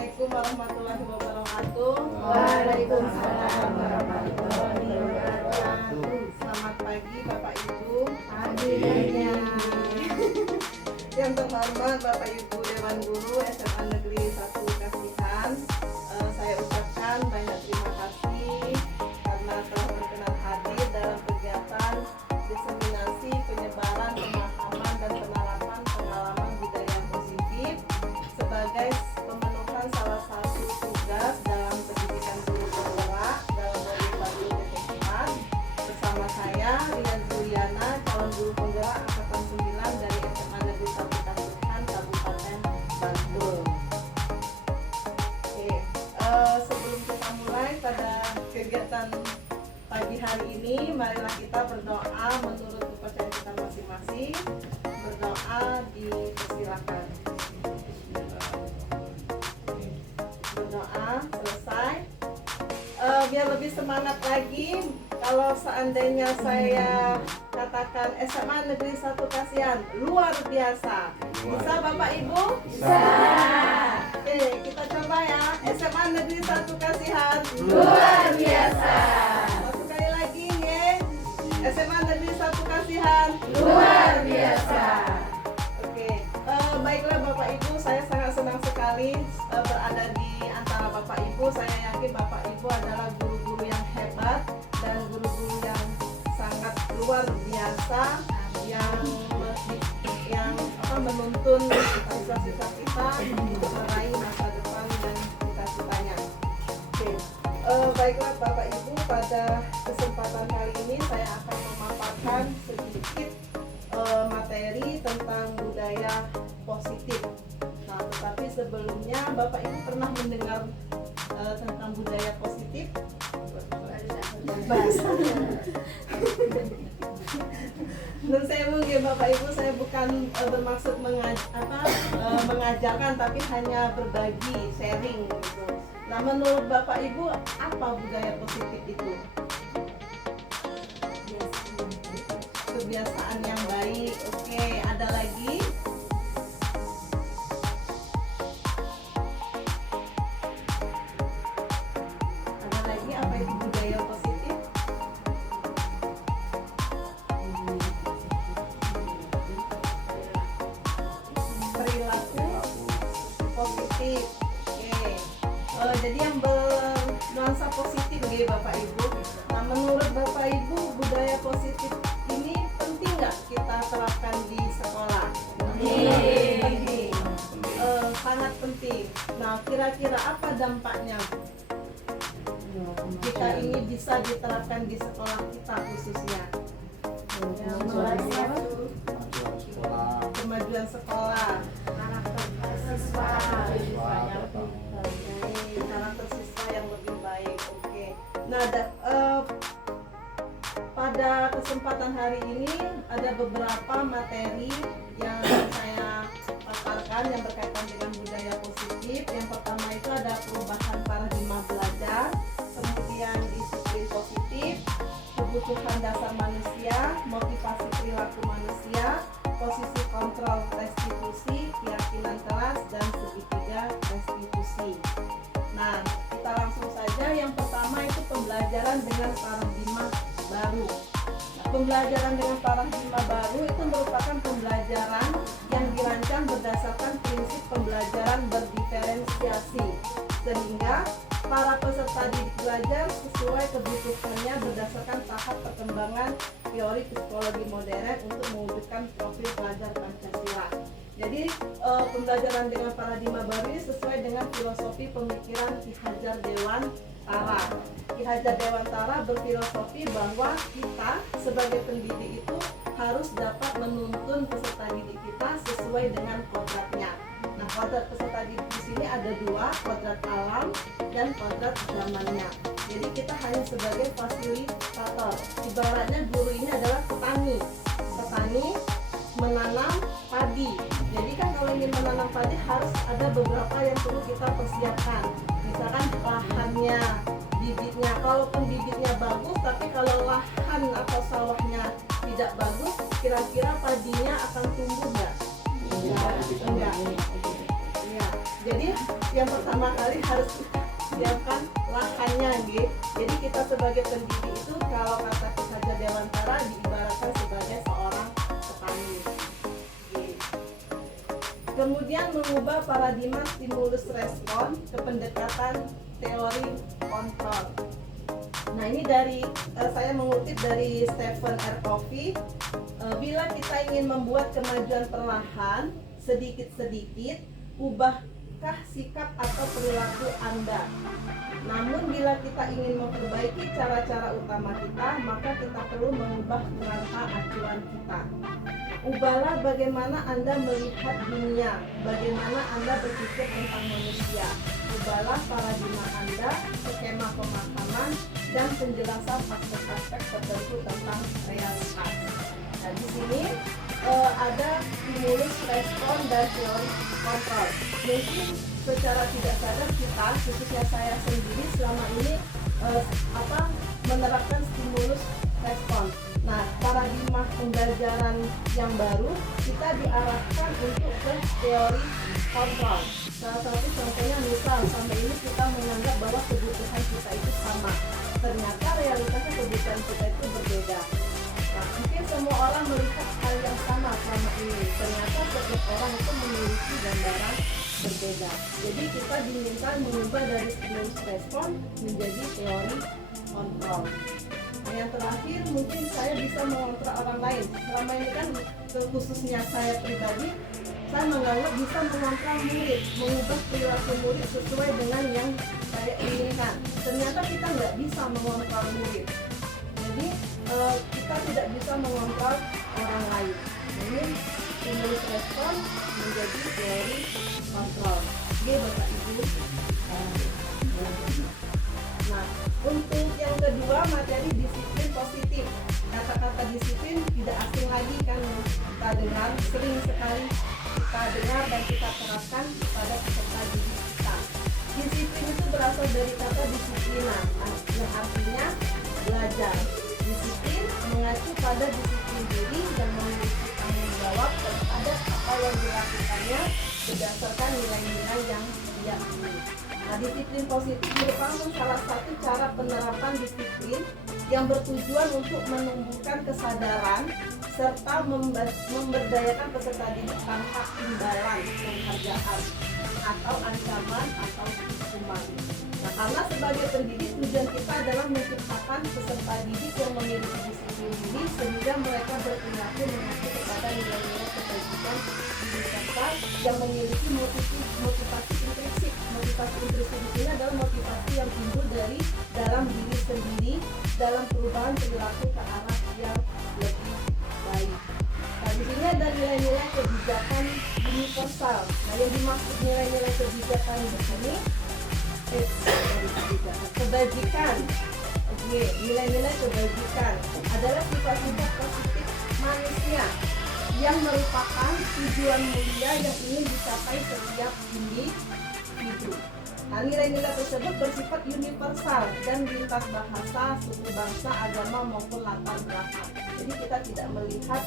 Assalamualaikum warahmatullahi wabarakatuh. Waalaikumsalam warahmatullahi wabarakatuh. Selamat pagi Bapak Ibu. Pagi. Yang terhormat Bapak Ibu Dewan Guru SMA Negeri 1 Kasihan, saya ucapkan banyak terima kasih karena telah berkenan hadir dalam kegiatan diseminasi penyebaran pemahaman dan penerapan pengalaman budaya positif sebagai pemenuhan salah satu tugas dalam pendidikan guru penggerak dalam modul Badul PT4 bersama saya Rian Juliana, calon guru penggerak angkatan 9 dari SMA Negeri 1 Kasihan Kabupaten Bantul. Oke, sebelum kita mulai pada kegiatan pagi hari ini, marilah kita berdoa menurut kepercayaan kita masing-masing. Berdoa dipersilakan. Berdoa selesai. Biar lebih semangat lagi, kalau seandainya saya katakan SMA Negeri 1 Kasihan luar biasa, bisa Bapak Ibu? Bisa. Oke, kita coba ya. SMA Negeri 1 Kasihan Luar biasa. Satu kali lagi ya. SMA Negeri 1 Kasihan Luar biasa. Oke, baiklah Bapak Ibu, saya sangat senang sekali berada di antara Bapak Ibu. Saya yakin Bapak Ibu adalah guru-guru yang hebat dan guru-guru yang sangat luar biasa yang menuntun siswa-siswa kita untuk meraih masa depan dan cita-citanya. Oke, baiklah Bapak Ibu, pada kesempatan kali ini saya akan memaparkan sedikit materi tentang budaya positif. Nah, tetapi sebelumnya Bapak Ibu pernah mendengar tentang budaya positif? Dan saya mungkin Bapak Ibu, saya bukan bermaksud mengajarkan, tapi hanya berbagi, sharing gitu. Nah, menurut Bapak Ibu, apa budaya positif itu? Kebiasaan yang baik. Oke, ada lagi? Ada lagi, apa itu budaya positif? Perilaku positif. Oke. Jadi yang bernuansa positif nih Bapak Ibu. Nah, menurut Bapak Ibu, budaya positif ini penting nggak kita terapkan di sekolah? Penting. Sangat penting. Nah, kira-kira apa dampaknya jika ini bisa diterapkan di sekolah kita khususnya? Kemajuan sekolah, karakter siswa yang lebih baik. Oke. Nah, pada kesempatan hari ini ada beberapa materi yang saya paparkan yang berkaitan dengan budaya positif. Yang pertama itu ada perubahan paradigma belajar, kemudian disiplin positif, kebutuhan dasar manusia, motivasi perilaku manusia, posisi kontrol restitusi, keyakinan kelas, dan segitiga restitusi. Nah, kita langsung saja. Yang pertama itu pembelajaran dengan paradigma baru. Nah, pembelajaran dengan paradigma baru itu merupakan pembelajaran yang dirancang berdasarkan prinsip pembelajaran berdiferensiasi, sehingga para peserta didik belajar sesuai kebutuhannya berdasarkan tahap perkembangan teori psikologi modern untuk mewujudkan profil pelajar Pancasila. Jadi pembelajaran dengan paradigma baru ini sesuai dengan filosofi pemikiran Ki Hajar Dewantara. Ki Hajar Dewantara berfilosofi bahwa kita sebagai pendidik itu harus dapat menuntun peserta didik kita sesuai dengan kodratnya. Nah, kodrat peserta didik di sini ada dua, kodrat alam dan kodrat zamannya. Jadi kita hanya sebagai fasilitator. Ibaratnya guru ini adalah petani menanam padi. Jadi kan kalau ingin menanam padi harus ada beberapa yang perlu kita persiapkan. Misalkan lahannya, bibitnya. Kalaupun bibitnya bagus, tapi kalau lahan atau sawahnya tidak bagus, kira-kira padinya akan tumbuh nggak? Enggak. Ya. Jadi yang pertama kali harus kita siapkan lahannya gitu. Jadi kita sebagai pendidik itu kalau kata Ki Hajar Dewantara diibaratkan sebagai seorang petani. Kemudian mengubah paradigma stimulus respon ke pendekatan teori kontrol. Nah ini dari saya mengutip dari Stephen R. Covey. Bila kita ingin membuat kemajuan perlahan, sedikit-sedikit, ubahkah sikap atau perilaku Anda. Namun bila kita ingin memperbaiki cara-cara utama kita, maka kita perlu mengubah kerangka acuan kita. Ubahlah bagaimana Anda melihat dunia, bagaimana Anda berpikir tentang manusia. Ubahlah paradigma Anda, skema pemahaman, dan penjelasan aspek-aspek tertentu tentang realitas. Nah di sini ada stimulus, respon, dan teori kontrol. Mungkin secara tidak sadar kita, khususnya saya sendiri selama ini menerapkan stimulus respon. Nah, paradigma pembelajaran yang baru kita diarahkan untuk ke teori kontrol. Salah satu contohnya misal sampai ini kita menganggap bahwa kebutuhan kita itu sama. Ternyata realitasnya kebutuhan kita itu berbeda. Nah, mungkin semua orang melihat hal yang sama selama ini. Ternyata setiap orang itu memiliki gambaran berbeda. Jadi kita diminta mengubah dari stimulus respon menjadi teori kontrol. Nah, yang terakhir mungkin saya bisa mengontrol orang lain. Selama ini kan khususnya saya pribadi, saya menganggap bisa mengontrol murid, mengubah perilaku murid sesuai dengan yang saya inginkan. Ternyata kita nggak bisa mengontrol murid. Jadi kita tidak bisa mengontrol orang lain. Ini stimulus respon menjadi teori kontrol. Oke Bapak Ibu. Nah, untuk yang kedua materi disiplin positif. Kata-kata disiplin tidak asing lagi kan kita dengar, sering sekali kita dengar dan kita terapkan pada peserta didik kita. Disiplin itu berasal dari kata disiplinan, yang artinya belajar. Disiplin mengacu pada disiplin diri dan memiliki tanggung jawab terhadap apa yang dilakukannya berdasarkan nilai-nilai yang dia miliki. Nah, disiplin positif merupakan salah satu cara penerapan disiplin yang bertujuan untuk menumbuhkan kesadaran serta memberdayakan peserta didik tanpa imbalan, penghargaan, atau ancaman atau hukuman. Nah, karena sebagai pendidik tujuan kita adalah menciptakan peserta didik yang memiliki disiplin diri sehingga mereka berperilaku mengacu kepada nilai-nilai kebajikan diri serta yang memiliki motivasi intrinsik. Motivasi intrinsik di sini adalah motivasi yang timbul dari dalam diri sendiri dalam perubahan perilaku ke arah yang lebih baik. Nah, di sini ada nilai-nilai kebijakan universal. Nah, yang dimaksud nilai-nilai kebijakan di sini kebajikan. Oke, nilai-nilai kebajikan adalah sifat-sifat positif manusia yang merupakan tujuan mulia yang ingin dicapai setiap individu. Nah, nilai-nilai tersebut bersifat universal dan lintas bahasa, suku bangsa, agama maupun latar belakang. Jadi kita tidak melihat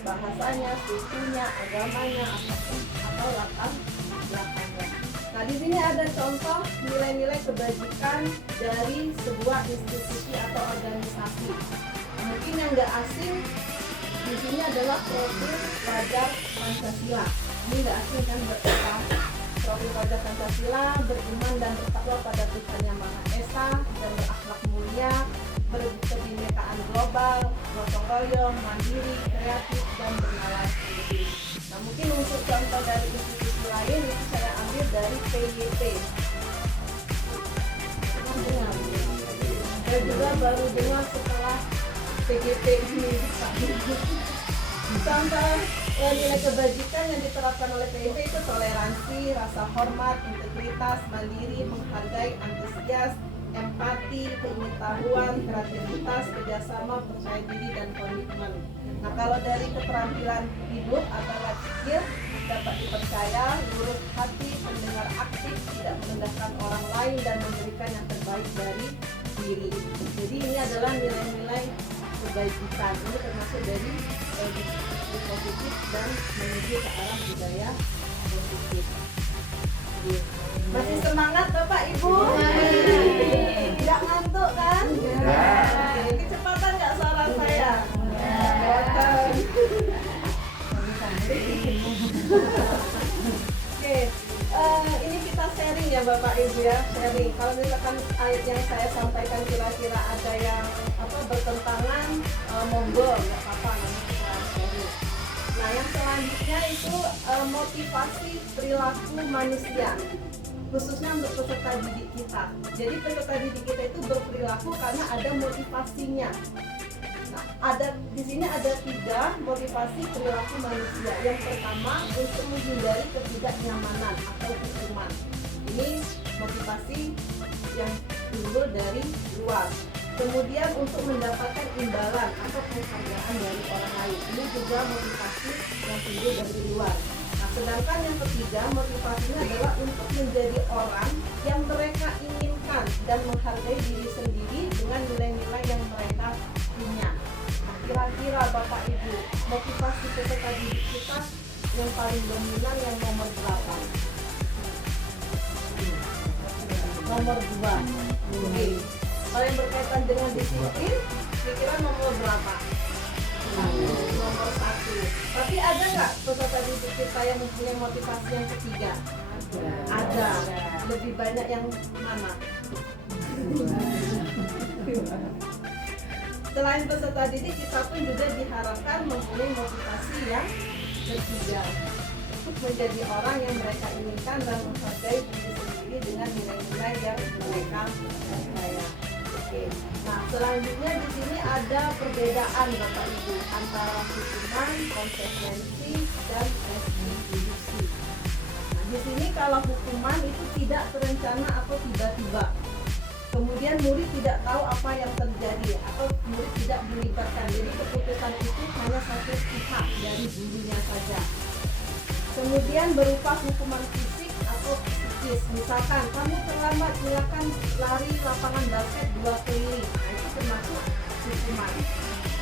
bahasanya, sukunya, agamanya, atau latar belakangnya. Nah, di sini ada contoh nilai-nilai kebajikan dari sebuah institusi atau organisasi. Mungkin yang nggak asing di sini adalah profil pelajar Pancasila. Ini nggak asing kan buat kita. Profil pelajar Pancasila beriman dan bertakwa pada Tuhan Yang Maha Esa dan berakhlak mulia, berkebinekaan global, gotong royong, mandiri, kreatif, dan bernalar tinggi. Nah, mungkin untuk contoh dari institusi lain itu saya ambil dari PYP. Saya juga baru dengar setelah PGP ini. Contoh nilai kebajikan yang diterapkan oleh PYP itu toleransi, rasa hormat, integritas, mandiri, menghargai, antusias, empati, keingetahuan, kreativitas, kerjasama, percaya diri, dan komitmen. Nah, kalau dari keterampilan hidup atau life skill, dapat dipercaya, lurus hati, pendengar aktif, tidak merendahkan orang lain, dan memberikan yang terbaik dari diri. Jadi ini adalah nilai-nilai kebajikan. Ini termasuk dari disiplin positif dan menuju ke arah budaya positif. Ibu? Nggak ngantuk kan? Oke, kecepatan nggak suara saya? Oke, ini kita sharing ya Bapak Ibu ya, sharing. Kalau misalkan ayat yang saya sampaikan kira-kira ada yang bertentangan, monggo, nggak apa-apa, nanti kita sharing. Nah, yang selanjutnya itu motivasi perilaku manusia, khususnya untuk peserta didik kita. Jadi peserta didik kita itu berperilaku karena ada motivasinya. Nah, di sini ada 3 motivasi perilaku manusia. Yang pertama, untuk menghindari ketidaknyamanan atau hukuman. Ini motivasi yang timbul dari luar. Kemudian untuk mendapatkan imbalan atau penghargaan dari orang lain. Ini juga motivasi yang timbul dari luar. Nah, sedangkan yang ketiga, motivasinya adalah untuk menjadi orang yang mereka inginkan dan menghargai diri sendiri dengan nilai-nilai yang mereka punya. Nah, kira-kira Bapak Ibu, motivasi peserta didik kita yang paling dominan yang nomor berapa? Nomor 2. Oke. Kalau yang berkaitan dengan disiplin, kira-kira nomor berapa? Nomor 1. Tapi ada nggak peserta didik kita yang mempunyai motivasi yang ketiga? Ada. Lebih banyak yang mana? Selain peserta didik, kita pun juga diharapkan mempunyai motivasi yang ketiga, untuk menjadi orang yang mereka inginkan dan menghargai diri sendiri dengan nilai-nilai yang mereka percaya. Oke. Nah, selanjutnya di sini ada perbedaan Bapak Ibu antara hukuman, konsekuensi, dan restitusi. Nah, di sini kalau hukuman itu tidak terencana atau tiba-tiba. Kemudian murid tidak tahu apa yang terjadi atau murid tidak dilibatkan. Jadi keputusan itu hanya satu pihak dari gurunya saja. Kemudian berupa hukuman fisik atau psikis. Misalkan kamu terlambat, silakan lari lapangan basket 2 keliling. Nah, itu termasuk hukuman.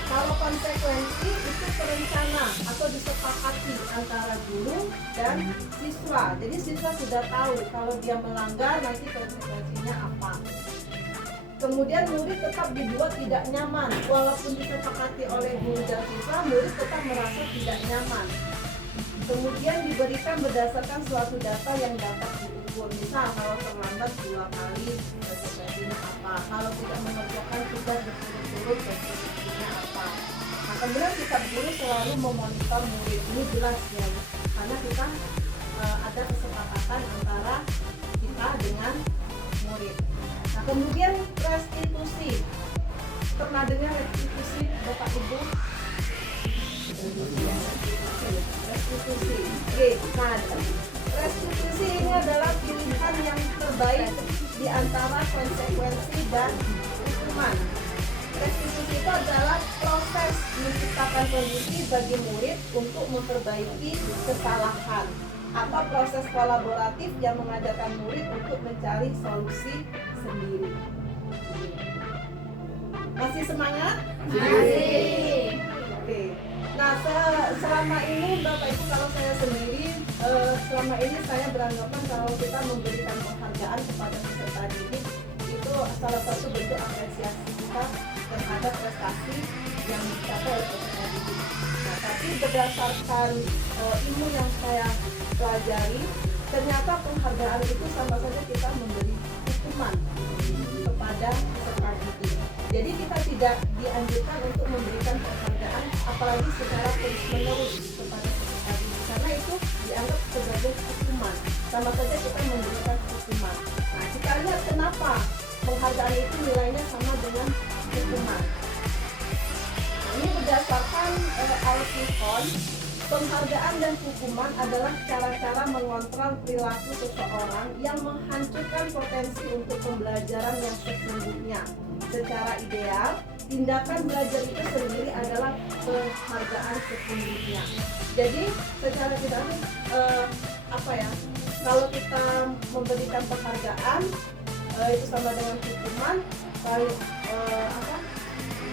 Kalau konsekuensi itu terencana atau disepakati antara guru dan siswa. Jadi siswa sudah tahu kalau dia melanggar nanti konsekuensinya apa. Kemudian murid tetap dibuat tidak nyaman, walaupun disepakati oleh guru dan siswa, murid tetap merasa tidak nyaman. Kemudian diberikan berdasarkan suatu data yang dapat diukur. Misal kalau terlambat 2 kali, konsekuensinya apa? Kalau tidak mengerjakan tugas berturut-turut, konsekuensinya apa? Nah, kemudian sikap guru selalu memonitor murid. Ini jelas ya, karena kita ada kesepakatan antara kita dengan murid. Nah, kemudian restitusi. Pernah dengar restitusi Bapak Ibu? Restitusi. Oke, nah restitusi ini adalah pilihan yang terbaik di antara konsekuensi dan hukuman. Restitusi itu adalah proses menciptakan kondisi bagi murid untuk memperbaiki kesalahan atau proses kolaboratif yang mengajarkan murid untuk mencari solusi sendiri. Masih semangat? Masih. Oke. Nah, selama ini Bapak Ibu, kalau saya sendiri, selama ini saya beranggapan kalau kita memberikan penghargaan kepada peserta didik itu salah satu bentuk apresiasi kita terhadap prestasi yang dicapai oleh peserta didik. Nah, tapi berdasarkan ilmu yang saya pelajari, ternyata penghargaan itu sama saja kita memberi hukuman kepada peserta didik. Jadi kita tidak dianjurkan untuk memberikan penghargaan apalagi secara terus-menerus kepada peserta didik, karena itu dianggap sebagai hukuman. Sama saja kita memberikan hukuman. Nah, kita lihat kenapa penghargaan itu nilainya sama dengan hukuman. Nah, ini berdasarkan Alkifon, penghargaan dan hukuman adalah cara-cara mengontrol perilaku seseorang yang menghancurkan potensi untuk pembelajaran yang sesungguhnya. Secara ideal, tindakan belajar itu sendiri adalah penghargaan sesungguhnya. Jadi, secara tidak kalau kita memberikan penghargaan itu sama dengan hukuman.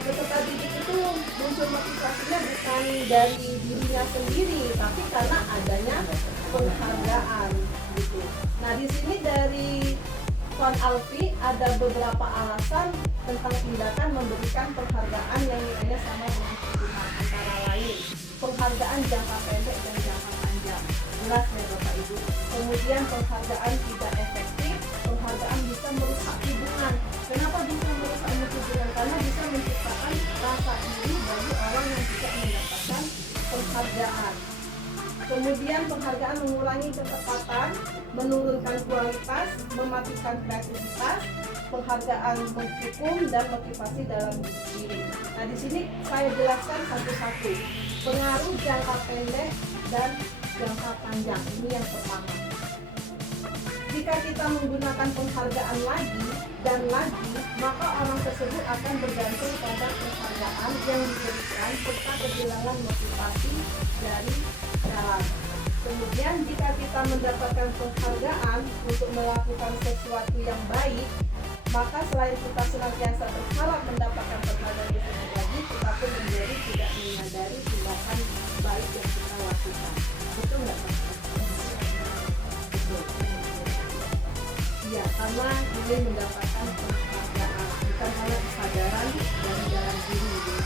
Peserta didik itu muncul motivasinya bukan dari dirinya sendiri, tapi karena adanya penghargaan gitu. Nah, di sini dari Tuan Alfi ada beberapa alasan tentang tindakan memberikan penghargaan yang nilainya sama dengan hukuman, antara lain penghargaan jangka pendek dan jangka panjang. Jelas ya Bapak Ibu. Kemudian penghargaan tidak efektif, penghargaan bisa merusak hubungan. Kenapa bisa merusak hubungan? Karena bisa menciptakan rasa iri bagi orang yang tidak mendapatkan penghargaan. Kemudian penghargaan mengurangi kecepatan, menurunkan kualitas, mematikan kreativitas, penghargaan menghukum dan motivasi dalam diri. Nah, di sini saya jelaskan satu-satu. Pengaruh jangka pendek dan jangka panjang. Ini yang pertama. Jika kita menggunakan penghargaan lagi dan lagi, maka orang tersebut akan bergantung pada penghargaan yang diberikan serta kehilangan motivasi dari dalam. Kemudian jika kita mendapatkan penghargaan untuk melakukan sesuatu yang baik, maka selain kita senantiasa berharap mendapatkan penghargaan tersebut lagi, kita pun menjadi tidak menyadari tindakan baik yang kita lakukan. Betul nggak Pak? Betul. Iya, karena ini mendapatkan penghargaan, bukan hanya kesadaran dari dalam diri.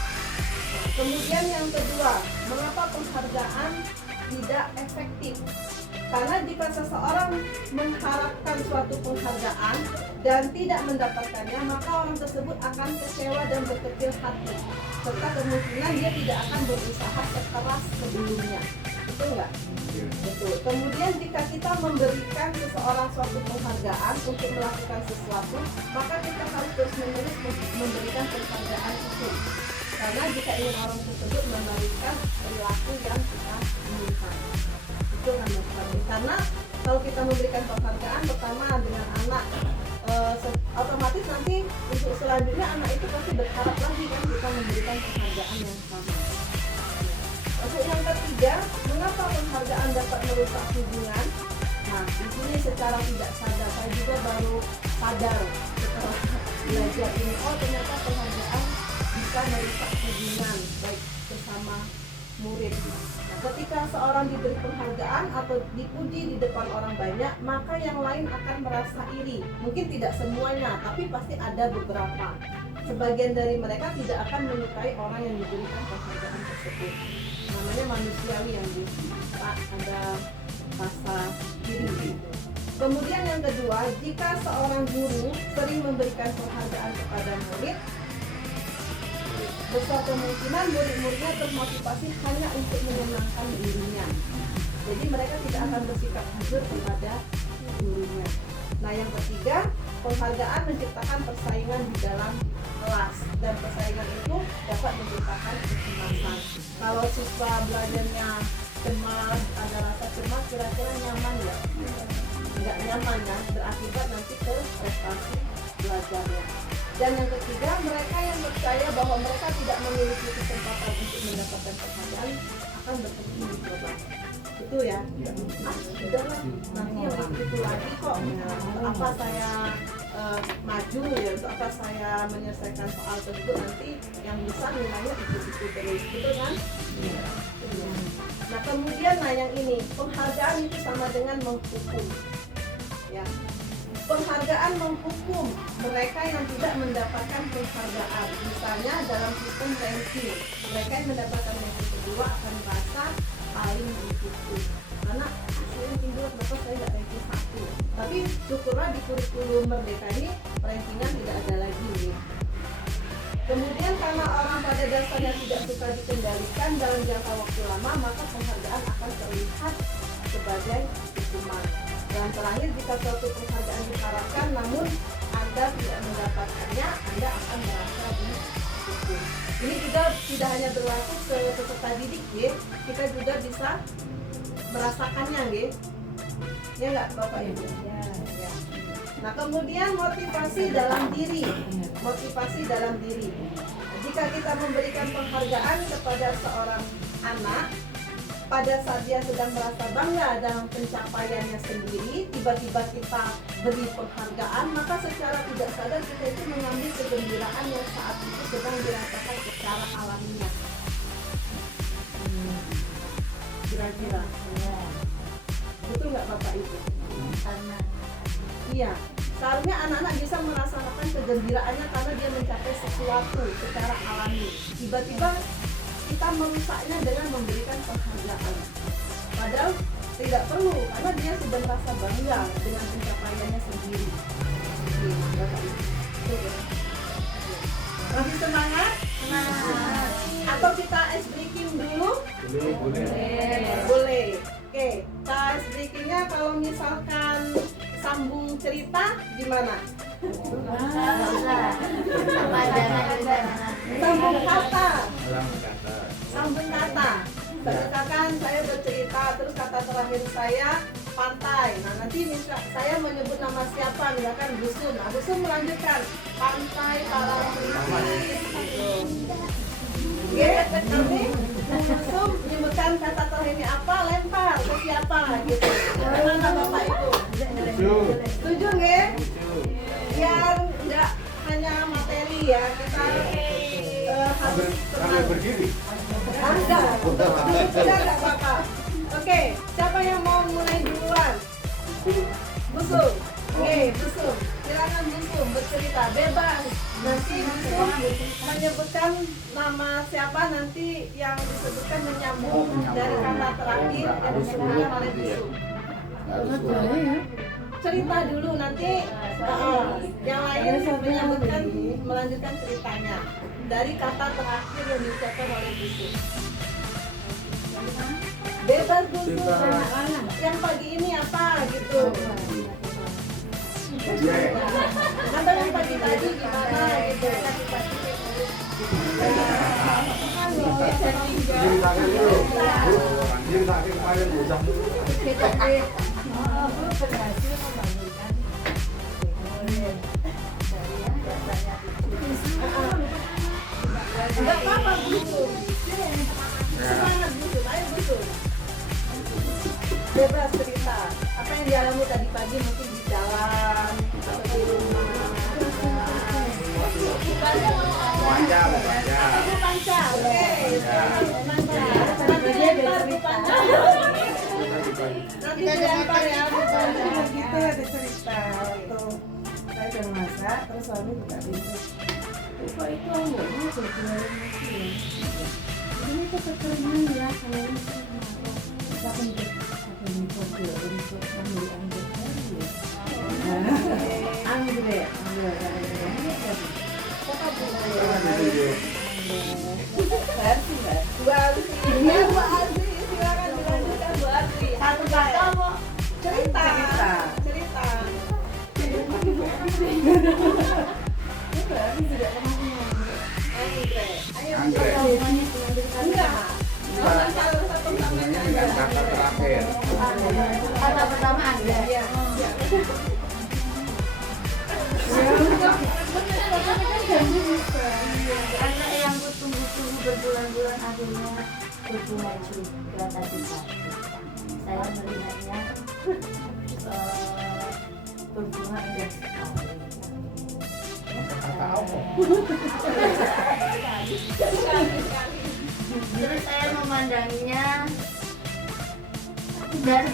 Nah, kemudian yang kedua, mengapa penghargaan tidak efektif? Karena jika seseorang mengharapkan suatu penghargaan dan tidak mendapatkannya, maka orang tersebut akan kecewa dan berkecil hati, serta kemungkinan dia tidak akan berusaha sekeras sebelumnya. Betul nggak? Betul. Kemudian jika kita memberikan seseorang suatu penghargaan untuk melakukan sesuatu, maka kita harus terus-menerus memberikan penghargaan itu. Karena jika ingin orang tersebut memberikan perilaku yang kita inginkan, itu kan maksudnya. Karena kalau kita memberikan penghargaan pertama dengan anak, otomatis nanti untuk selanjutnya anak itu pasti berharap lagi kan kita memberikan penghargaan yang sama. Untuk yang ketiga, mengapa penghargaan dapat merusak hubungan? Nah, di sini secara tidak sadar saya juga baru sadar setelah belajar ini. Oh, ternyata penghargaan bisa merusak hubungan baik bersama murid. Nah, ketika seorang diberi penghargaan atau dipuji di depan orang banyak, maka yang lain akan merasa iri. Mungkin tidak semuanya, tapi pasti ada beberapa. Sebagian dari mereka tidak akan menyukai orang yang diberikan penghargaan tersebut. Namanya manusiawi yang ada rasa iri gitu. Kemudian yang kedua, jika seorang guru sering memberikan penghargaan kepada murid, besar kemungkinan murid-muridnya termotivasi hanya untuk menyenangkan dirinya. Jadi mereka tidak akan bersikap jujur kepada gurunya. Nah, yang ketiga, penghargaan menciptakan persaingan di dalam kelas, dan persaingan itu dapat menciptakan kecemasan. Kalau siswa belajarnya cemas, ada rasa cemas, kira-kira nyaman nggak? Nggak nyaman kan, berakibat nanti ke prestasi belajarnya. Dan yang ketiga, mereka yang percaya bahwa mereka tidak memiliki kesempatan untuk mendapatkan penghargaan akan berkecimpung di korban. Itu ya? Udahlah, nanti yang itu lagi kok. Untuk apa saya maju ya, untuk apa saya menyelesaikan soal tersebut, nanti yang bisa nilainya itu terus, gitu kan? Nah, kemudian yang ini, penghargaan itu sama dengan menghukum. Ya. Penghargaan menghukum mereka yang tidak mendapatkan penghargaan. Misalnya dalam sistem ranking, mereka yang mendapatkan ranking kedua akan merasa paling dihukum. Karena hasilnya tinggal, kenapa saya nggak ranking 1. Tapi syukurlah di kurikulum Merdeka ini rankingan tidak ada lagi. Kemudian karena orang pada dasarnya tidak suka dikendalikan dalam jangka waktu lama, maka penghargaan akan terlihat sebagai hukuman. Dan terakhir, jika suatu penghargaan diharapkan namun Anda tidak mendapatkannya, Anda akan merasa dihukum. Ini juga tidak hanya berlaku ke peserta didik, ya. Kita juga bisa merasakannya, ya. Ya nggak Bapak Ibu? Ya. Nah, kemudian motivasi dalam diri. Motivasi dalam diri. Jika kita memberikan penghargaan kepada seorang anak, pada saat dia sedang merasa bangga dalam pencapaiannya sendiri, tiba-tiba kita beri penghargaan, maka secara tidak sadar kita itu mengambil kegembiraan yang saat itu sedang dirasakan secara alamiah. Kira-kira, betul nggak Bapak Ibu? Karena iya, Seharusnya anak-anak bisa merasakan kegembiraannya karena dia mencapai sesuatu secara alami. Tiba-tiba kita merusaknya dengan memberikan penghargaan. Padahal tidak perlu, karena dia sudah merasa bangga dengan pencapaiannya sendiri. Masih semangat? Semangat. Atau kita ice breaking dulu? Boleh. Oke, ice breakingnya kalau misalkan sambung cerita gimana? Sambung kata. Sambung kata. Misalkan saya bercerita, terus kata terakhir saya pantai. Nah nanti misal saya menyebut nama siapa, misalkan Busun. Nah Busun melanjutkan pantai Parangtritis. Oke, nanti Busun menyebutkan kata terakhirnya apa, lempar ke siapa gitu. Gimana Bapak Ibu? Setuju nggak? Biar nggak hanya materi ya, kita harus berdiri. Enggak apa-apa. Oke, siapa yang mau mulai duluan? Busung. Oke, Busung. Silakan Busung bercerita bebas. Nanti Busung menyebutkan nama siapa, nanti yang disebutkan menyambung dari kata terakhir yang disebutkan oleh Busung. Cerita dulu nanti yang lain menyebutkan melanjutkan ceritanya dari kata terakhir yang diucapkan oleh Busung. Bebas Busung. Yang pagi ini apa gitu? Atau yang pagi tadi gimana gitu? Ceritakan dulu. Ceritakan kemarin bocah dulu. Enggak apa-apa Busung. Semangat Busung, ayo Busung. Bebas cerita. Apa yang dialami tadi pagi mungkin di jalan atau di rumah. Panjang. Ibu Panca, oke. Nanti dilempar Bu Panca. Nanti dilempar ya Bu Panca. Gitu ada cerita waktu saya udah masak terus suami buka pintu kok itu enggaknya berjualan nasi ya ini kok kekeringan ya kalau ini kita untuk apa ini kok untuk ambil anggrek baru ya anggrek kok versi mbak Bu Arsi, ya Bu Arsi, silakan dilanjutkan Bu Arsi. Satu kata mau cerita. Anggrek. Enggak. Hubungannya dengan kata terakhir. Kata pertama ada. Iya. Anak yang bertunggu-tunggu berbulan-bulan akhirnya berbunga juga tadi pagi. Saya melihatnya berbunga indah sekali. Kata apa? Terus saya memandanginya dan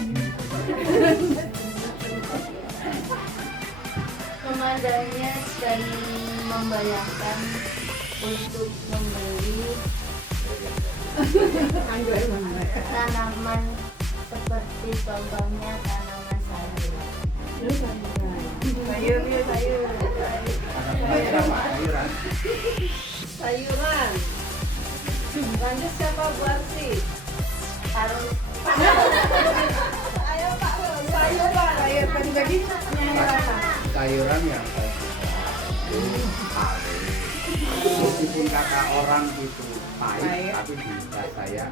memandangnya dan membayangkan untuk membeli tanaman seperti contohnya tanaman sayur. Sayur. Sayuran. Sayuran. Lanjut siapa Bu Arsi? Harus Ayo Pak Ros, sayuran. saya bagi-bagi Sayuran yang saya suka itu meskipun kata orang itu pahit, tapi di lidah saya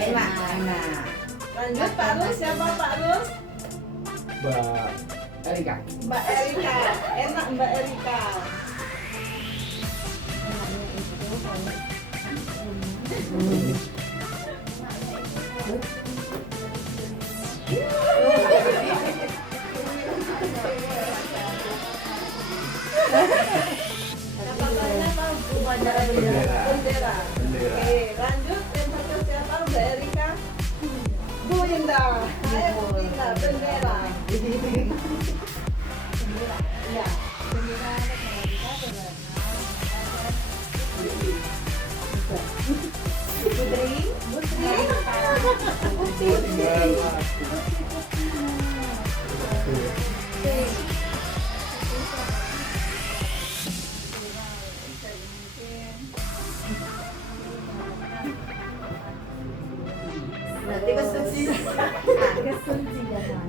enak. enak Lanjut Pak Rus, siapa Pak Rus? Mbak Erika. Mbak Erika. Enak Mbak Erika. Siapa lainnya Pak? bandara Bendera. Bendera. Bendera. Oke, lanjut yang satu siapa Mbak Erika? Bu Indah. Ayo Bu Indah, bendera. gembira. Iya. Gembira ada kita berenang, Putri. Berarti kesucian. kesucian.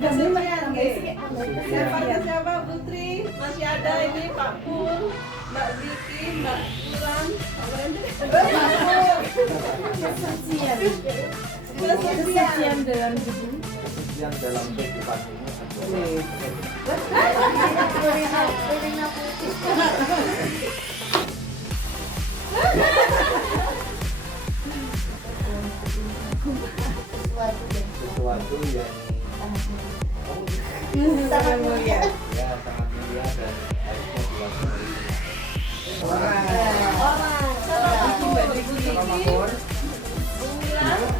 Kesucian, Oke. Siapa siapa Putri? Masih ada ini Pak Pur, Mbak Vicky, Mbak Ulan, Pak Brandon. Kesucian. Kesucian. Kesucian dalam hidup. Yang dalam kehidupan ini Kulina putih. Sesuatu deh. sesuatu yang Sangat mulia. ya sangat mulia dan harusnya diwakili. Orang. Sama Makmur.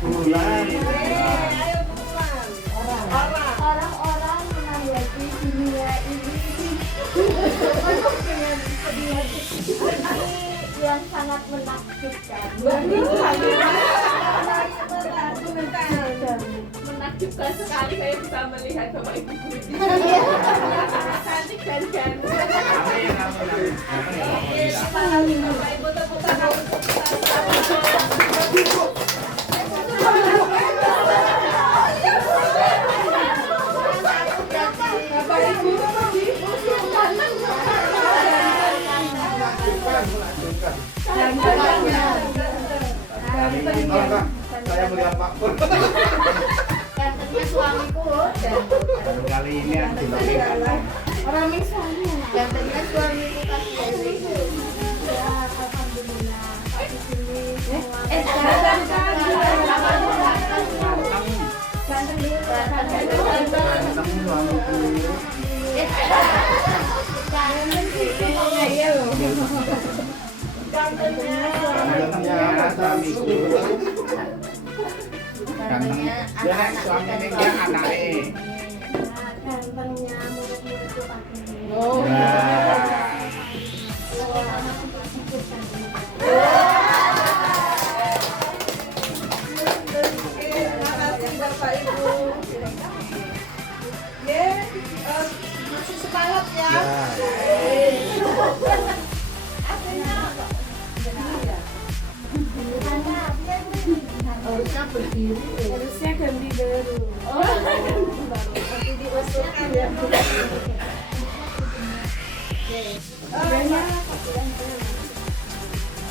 Bulan. Ayo Bulan. Orang. Orang-orang menanggapi dunia ini yang sangat menakjubkan. Menakjubkan sekali saya bisa melihat Bapak Ibu guru di sini. Cantik dan ganteng. Amin, amin, amin. Bapak Ibu tepuk tangan untuk Bapak Ibu Saya melihat Makmur. Gantengnya suamiku loh. Baru kali ini yang dilakukan. Orang misalnya gantengnya suamiku kasih dari ya alhamdulillah di sini semua ganteng dulu Ganteng suamiku. gantengnya Gantengnya suamiku. gantengnya Dia yang suami ini dia anaknya. gantengnya murid-muridku pakai Oh. Terima kasih Bapak Ibu. Masih semangat ya. harusnya berdiri Harusnya ganti baru. Nanti diusulkan ya.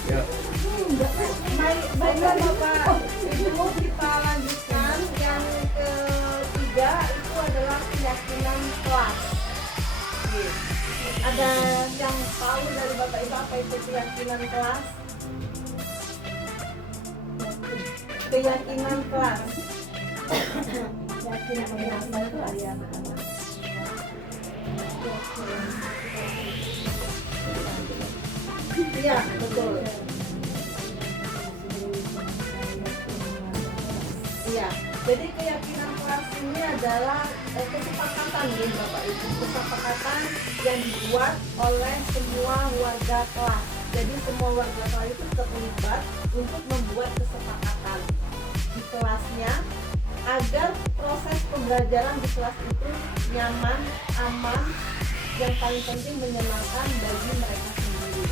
Ya. Baiklah Bapak Ibu, kita lanjutkan. Yang ketiga itu adalah keyakinan kelas. Ada yang tahu dari Bapak Ibu apa itu keyakinan kelas? Keyakinan kelas. Keyakinan kelas itu ada anak-anak. Iya, betul. Iya. Jadi keyakinan kelas ini adalah kesepakatan nih Bapak Ibu, kesepakatan yang dibuat oleh semua warga kelas. Jadi semua warga kelas itu terlibat untuk membuat kesepakatan di kelasnya agar proses pembelajaran di kelas itu nyaman, aman, yang paling penting menyenangkan bagi mereka sendiri.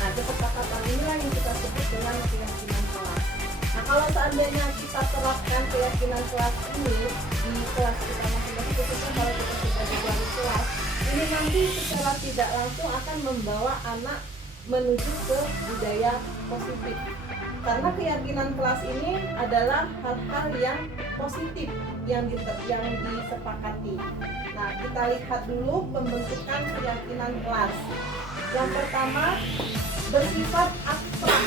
Nah, kesepakatan inilah yang kita sebut dengan keyakinan kelas. Nah, kalau seandainya kita terapkan keyakinan kelas ini di kelas kita masing-masing, khususnya kalau kita sudah di luar kelas, ini nanti secara tidak langsung akan membawa anak menuju ke budaya positif. Karena keyakinan kelas ini adalah hal-hal yang positif yang disepakati. Nah, kita lihat dulu pembentukan keyakinan kelas. Yang pertama, bersifat abstrak.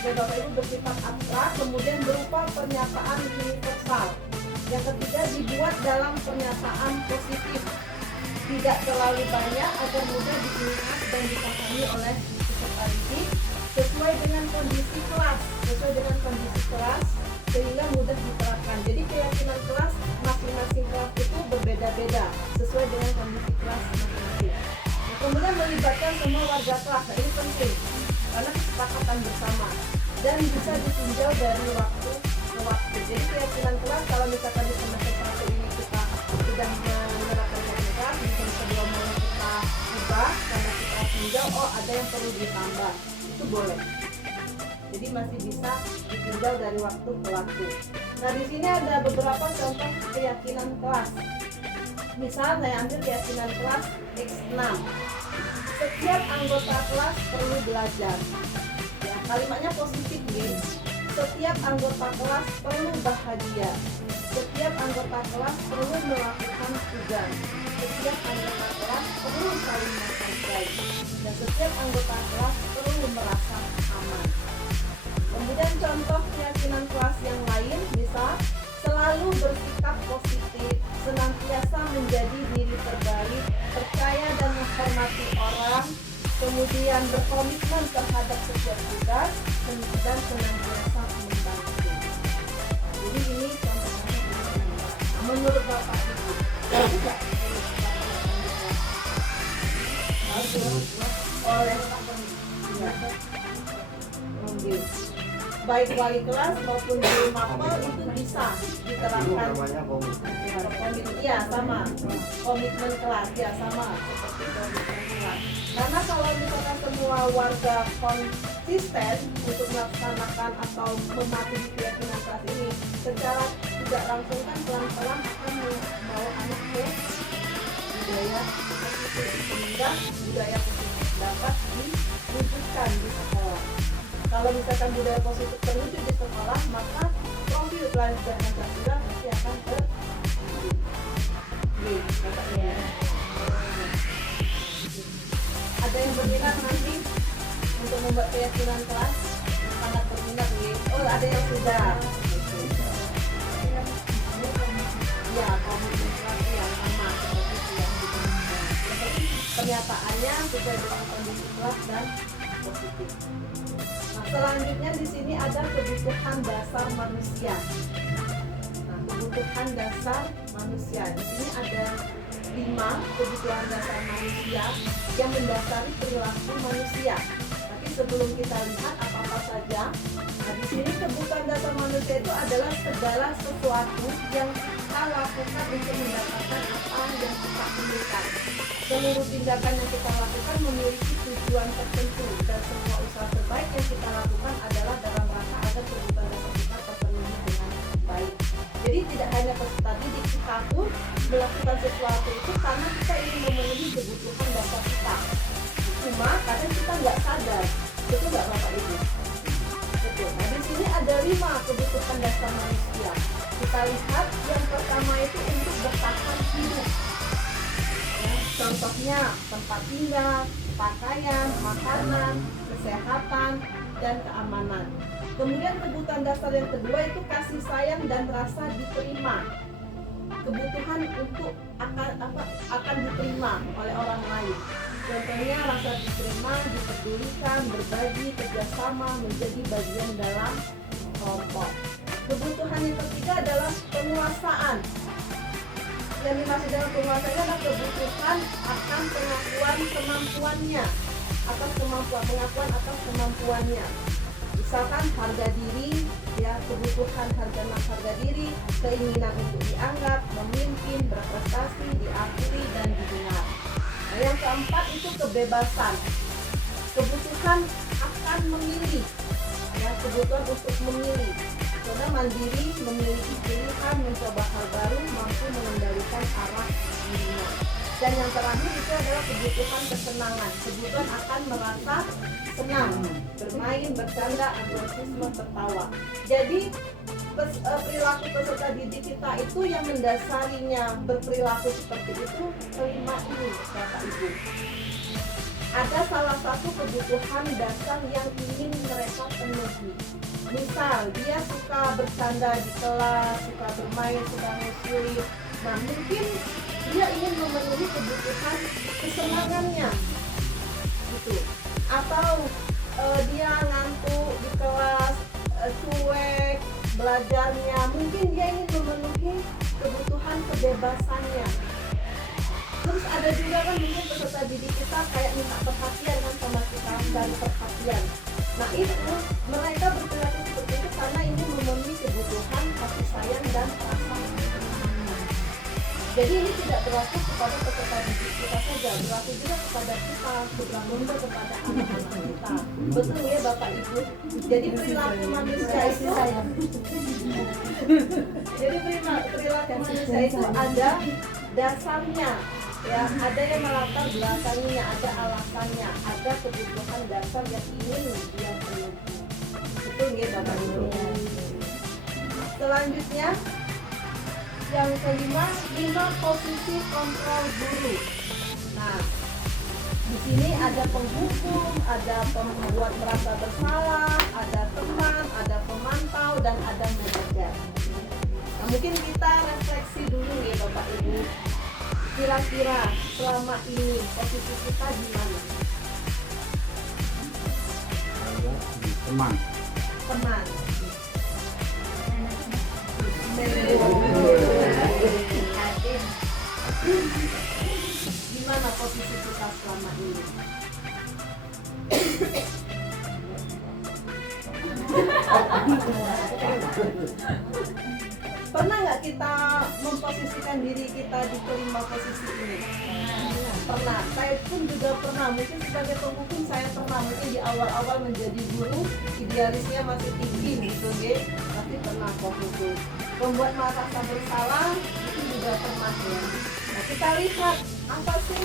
Ya, Bapak Ibu, bersifat abstrak, kemudian berupa pernyataan universal. Yang ketiga, dibuat dalam pernyataan positif, tidak terlalu banyak agar mudah diingat dan dipahami oleh peserta didik sesuai dengan kondisi kelas, sehingga mudah diterapkan. Jadi keyakinan kelas masing-masing kelas itu berbeda-beda sesuai dengan kondisi kelas libatkan semua warga kelas. Nah, ini penting karena kesepakatan bersama dan bisa ditinjau dari waktu ke waktu. Jadi keyakinan kelas kalau misalkan di semester 1 ini kita sudah menerapkan kelas, di semester 2 mau kita ubah karena kita tinjau, oh ada yang perlu ditambah, itu boleh. Jadi masih bisa ditinjau dari waktu ke waktu. Nah, di sini ada beberapa contoh keyakinan kelas. Misal saya ambil keyakinan kelas X6. Setiap anggota kelas perlu belajar. Ya, kalimatnya positif, guys. Setiap anggota kelas perlu bahagia. Setiap anggota kelas perlu melakukan tugas. Setiap anggota kelas perlu saling menghargai. Dan setiap anggota kelas perlu merasa aman. Kemudian contoh keyakinan kelas yang lain, misal selalu bersikap positif, senantiasa menjadi diri terbaik, percaya dan menghormati orang, kemudian berkomitmen terhadap setiap tugas, dan senantiasa membantu. Jadi ini contohnya menurut Bapak Ibu. Tidak oleh baik wali kelas maupun guru mapel itu bisa diterapkan. Komitmen, ya sama. Komitmen kelas, ya sama seperti komitmen kelas. Karena kalau misalkan semua warga konsisten untuk melaksanakan atau mematuhi keyakinan kelas ini, secara tidak langsung kan pelan-pelan akan membawa anak ke budaya positif, sehingga budaya positif dapat diwujudkan di sekolah. Kalau misalkan budaya positif terwujud di sekolah, maka profil pelajar Pancasila pasti akan ya. Ada yang berminat nanti untuk membuat keyakinan kelas? Sangat berminat, nih. Oh, ada yang sudah. Ya, komitmen kelas ya sama seperti yang seperti pernyataannya sesuai dengan kondisi kelas dan positif. Nah, selanjutnya di sini ada kebutuhan dasar manusia. Nah, kebutuhan dasar manusia. Di sini ada 5 kebutuhan dasar manusia yang mendasari perilaku manusia. Tapi sebelum kita lihat apa-apa saja, nah di sini kebutuhan dasar manusia itu adalah segala sesuatu yang kita lakukan untuk mendapatkan apa yang kita inginkan. Seluruh tindakan yang kita lakukan memiliki tujuan tertentu dan semua usaha terbaik yang kita lakukan adalah dalam rangka agar kebutuhan dasar kita terpenuhi dengan baik. Jadi tidak hanya peserta didik, kita pun melakukan sesuatu itu karena kita ingin memenuhi kebutuhan dasar kita. Cuma kadang kita nggak sadar, betul nggak Bapak Ibu? Betul. Nah di sini ada 5 kebutuhan dasar manusia. Kita lihat yang pertama itu untuk bertahan hidup. Ya, contohnya tempat tinggal, pakaian, makanan, kesehatan, dan keamanan. Kemudian kebutuhan dasar yang kedua itu kasih sayang dan rasa diterima. Kebutuhan untuk akan diterima oleh orang lain. Contohnya rasa diterima, dipedulikan, berbagi, kerjasama, menjadi bagian dalam kelompok. Kebutuhan yang ketiga adalah penguasaan. Yang dimaksud dengan penguasaan adalah kebutuhan akan pengakuan kemampuannya, atas pengakuan atas kemampuannya. Misalkan harga diri, ya kebutuhan harga diri, keinginan untuk dianggap, memimpin, berprestasi, diakui dan didengar. Nah, yang keempat itu kebebasan, kebutuhan akan memilih, ya kebutuhan untuk memilih. Karena mandiri, memiliki pilihan, mencoba hal baru, mampu mengendalikan arah dirinya. Dan yang terakhir itu adalah kebutuhan kesenangan, kebutuhan akan merasa senang, bermain, bercanda, antusiasme, tertawa. Jadi perilaku peserta didik kita itu yang mendasarinya berperilaku seperti itu 5 ini Bapak Ibu. Ada salah satu kebutuhan dasar yang ingin mereka penuhi. Misal dia suka bercanda di kelas, suka bermain, suka ngusil. Nah mungkin dia ingin memenuhi kebutuhan kesenangannya gitu. Atau dia ngantuk di kelas, cuek belajarnya, mungkin dia ingin memenuhi kebutuhan kebebasannya. Terus ada juga kan mungkin peserta didik kita kayak minta perhatian kan sama kita, dari perhatian. Nah itu mereka berperilaku seperti itu karena ini memenuhi kebutuhan kasih sayang dan rasa keamanan. Jadi ini tidak berlaku kepada peserta didik kita saja, berlaku juga kepada kita, berlaku juga kepada anak-anak kita. Betul ya Bapak Ibu? Jadi perilaku manusia itu perilaku manusia itu ada dasarnya, ya, ada yang melatar belakangnya, ada alasannya, ada kebutuhan dasar yang ingin dia penuhi. Betul ya Bapak Ibu? Selanjutnya yang kelima, 5 posisi kontrol guru. Nah, di sini ada penghukum, ada pembuat merasa bersalah, ada teman, ada pemantau, dan ada manajer. Nah, mungkin kita refleksi dulu ya Bapak Ibu. Kira-kira selama ini posisi kita di mana? Teman. Teman. Gimana posisi kita selama ini? Pernah nggak kita memposisikan diri kita di kelima posisi ini? Pernah. Saya pun juga pernah. Mungkin sebagai penghukum saya pernah. Mungkin di awal-awal menjadi guru, idealisnya masih tinggi gitu, ya. Tapi pernah penghukum. Membuat merasa bersalah itu juga pernah ya. Nah, kita lihat apa sih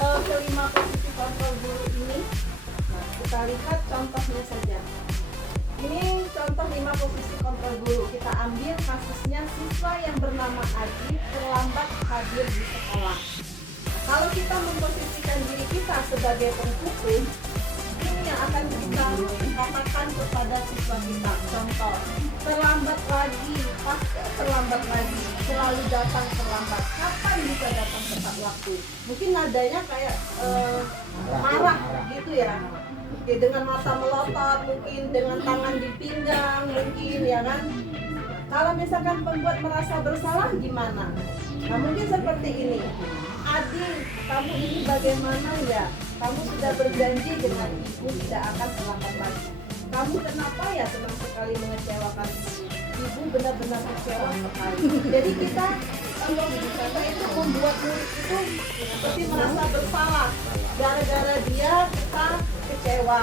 kelima posisi kontrol guru ini. Nah, kita lihat contohnya saja. Ini contoh 5 posisi kontrol guru. Kita ambil kasusnya siswa yang bernama Adi terlambat hadir di sekolah. Nah, kalau kita memposisikan diri kita sebagai penghukum, ini yang akan kita katakan kepada siswa kita. Contoh, terlambat lagi, terlambat lagi, selalu datang terlambat. Kapan bisa datang tepat waktu? Mungkin nadanya kayak marah gitu ya. Oke, dengan mata melotot, mungkin dengan tangan di pinggang, mungkin ya kan. Kalau misalkan pembuat merasa bersalah gimana? Nah mungkin seperti ini. Adi, kamu ini bagaimana ya? Kamu sudah berjanji dengan ibu tidak akan terlambat lagi. Kamu kenapa ya senang sekali mengecewakan ibu? Ibu benar-benar kecewa sekali. Jadi kita itu membuat murid itu seperti merasa bersalah. Gara-gara dia kita kecewa.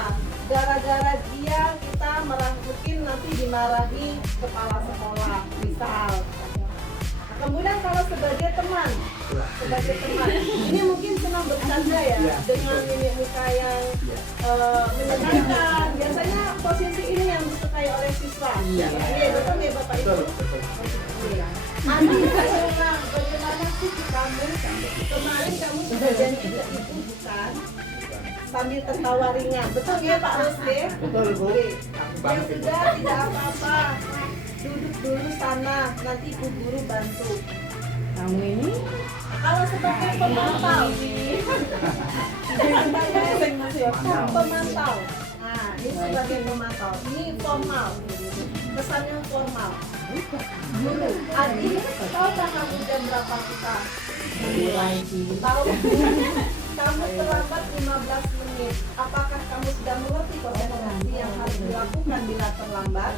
Gara-gara dia kita mungkin nanti dimarahi kepala sekolah, misal. Kemudian kalau sebagai teman, ini mungkin senang bercanda ya, dengan mimik muka yang menyenangkan. Biasanya posisi ini yang disukai oleh siswa. Iya, betul ya Bapak Ibu? Andi, bagaimana sih kamu? Kemarin kamu sudah janji ke ibu bukan? Sambil tertawa ringan, betul ya Pak Rusli? Betul Bu. Ya sudah, tidak apa-apa. Duduk dulu sana, nanti Bu Guru bantu. Kamu ini Kalau sebagai pemantau, pemantau. Nah, ini sebagai pemantau. Ini formal, kesannya formal. Guru, Adi, tahukah kamu jam berapa kita mulai? Tahu? Kamu terlambat 15 menit. Apakah kamu sudah mengerti konsentrasi yang harus dilakukan bila terlambat?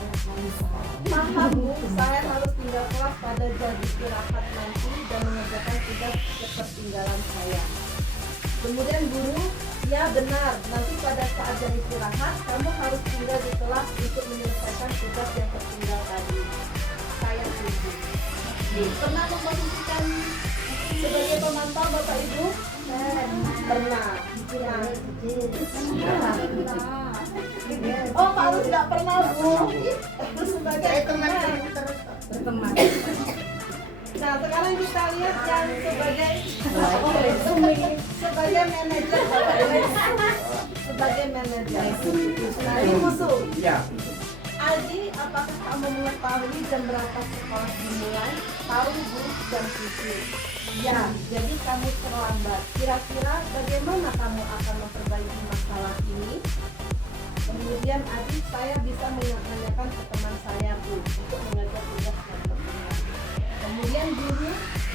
Paham Bu, saya harus tinggal kelas pada jam istirahat nanti dan mengerjakan tugas ketertinggalan saya. Kemudian guru, ya benar, nanti pada saat jam istirahat kamu harus tinggal di kelas untuk menyelesaikan tugas yang tertinggal tadi. Saya setuju. Pernah memposisikan sebagai pemantau Bapak Ibu? Pernah. Oh, kalau tidak pernah Bu. Itu sebagai teman berteman. Nah, sekarang kita lihat yang sebagai manajer Bapak Ibu. Sebagai manajer. Nah, ini musuh. Iya. Adi, apakah kamu mengetahui jam berapa sekolah dimulai? Tahu Bu, jam 7. Ya, jadi kamu terlambat. Kira-kira bagaimana kamu akan memperbaiki masalah ini? Kemudian Adi, saya bisa menanyakan ke teman saya Bu untuk mengajar tugas yang tertinggal. Kemudian guru,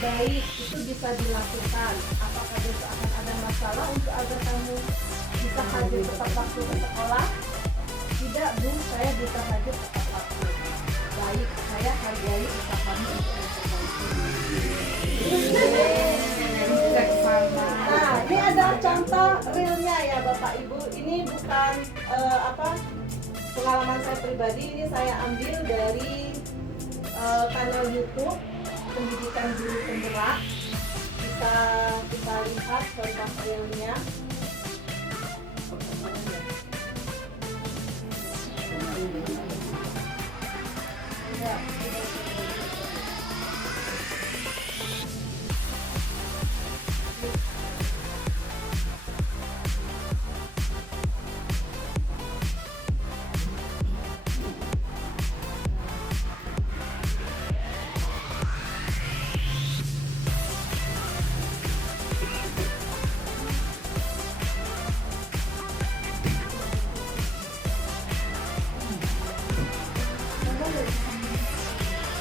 baik itu bisa dilakukan. Apakah besok akan ada masalah untuk agar kamu bisa hadir tepat waktu ke sekolah? Tidak, Bu, saya bisa hadir tepat waktu. Baik, saya hargai usahamu untuk Nah, ini ada contoh realnya ya Bapak Ibu. Ini bukan pengalaman saya pribadi. Ini saya ambil dari kanal YouTube Pendidikan Guru Penggerak. Bisa kita lihat contoh realnya.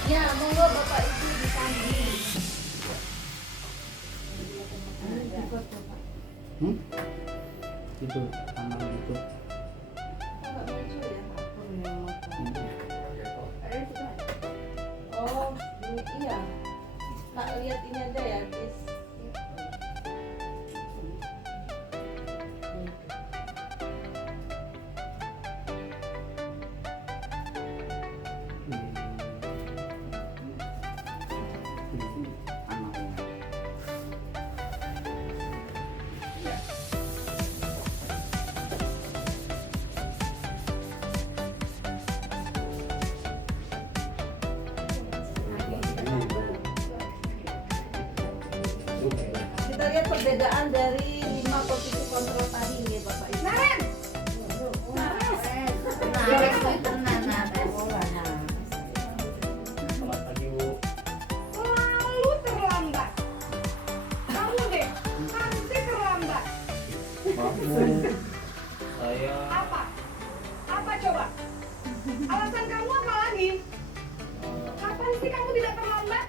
Ya, monggo Bapak Ibu disambil. Itu kanal YouTube. Nggak muncul ya? Oh, ini iya. Nak lihat ini aja ya, guys. Kita lihat perbedaan dari 5 posisi kontrol tadi nih Bapak Ibu. Selamat pagi Bu. Selalu terlambat. Kamu deh, pasti terlambat. Maaf Bu, saya Apa? Apa coba? Alasan kamu apa lagi? Kapan sih kamu tidak terlambat?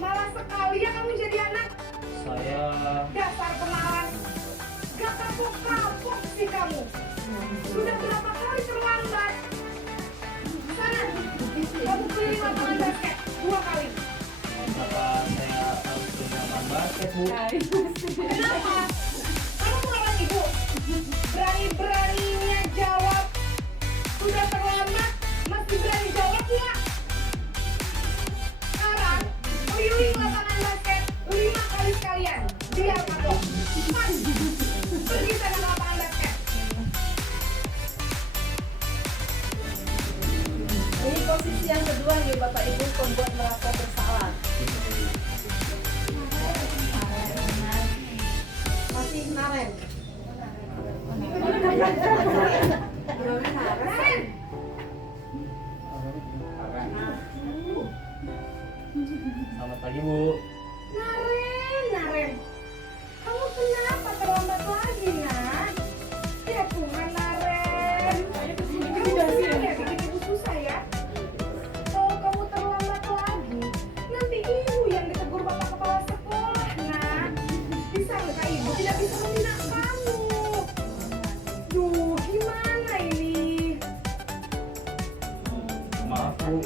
Malah sekali ya kamu jadi anak. Dasar kenalan. Gak kapok-kapok sih kamu. Sudah berapa kali terlambat? Sana, kamu keliling lapangan basket 2 kali. Kenapa saya harus ke lapangan basket Bu? Kenapa? Kamu melawan ibu. Berani-beraninya jawab. Sudah terlambat, masih berani jawab nggak? Sekarang, keliling lapangan basket 5 kali sekalian. Biar kapok. Mas, pergi sana ke lapangan basket. Ini posisi yang kedua nih Bapak Ibu, pembuat merasa bersalah. Masih naren. Naren, Selamat pagi Bu. Naren. Kamu kenapa terlambat lagi, nak? Ya Tuhan, Naren. Kamu benar ya bikin ibu susah ya? Kalau kamu terlambat lagi, nanti ibu yang ditegur bapak kepala sekolah, nak. Disangka ibu tidak bisa membina kamu. Duh, gimana ini? Maaf Bu.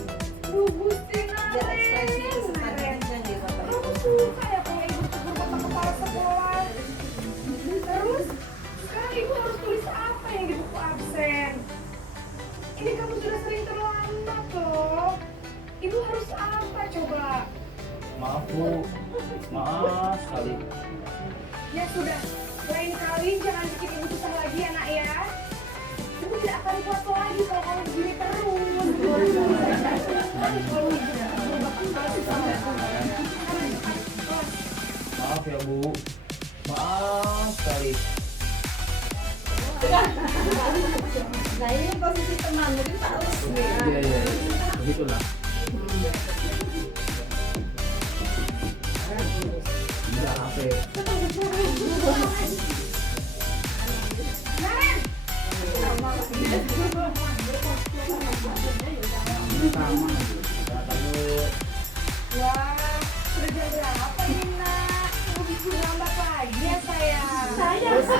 Duh, Gusti Lihat ekspresi Naren. peserta Naren. didiknya nih Bapak Ibu. Kamu suka ya kalau ibu tegur bapak kepala sekolah? Terus, sekarang ibu harus tulis apa yang di buku absen? Ini kamu sudah sering terlambat loh. Ibu harus apa coba? Maaf Bu. Maaf sekali. Ya sudah, lain kali jangan bikin ibu susah lagi ya nak ya. Ibu tidak akan kuat lagi kalau kamu begini terus. Maaf ya Bu. Maaf sekali. Nah ini posisi teman, jadi tak harus nih. Iya. Begitulah. Enggak HP. Naren, Ini sama. Datang Bu. wah,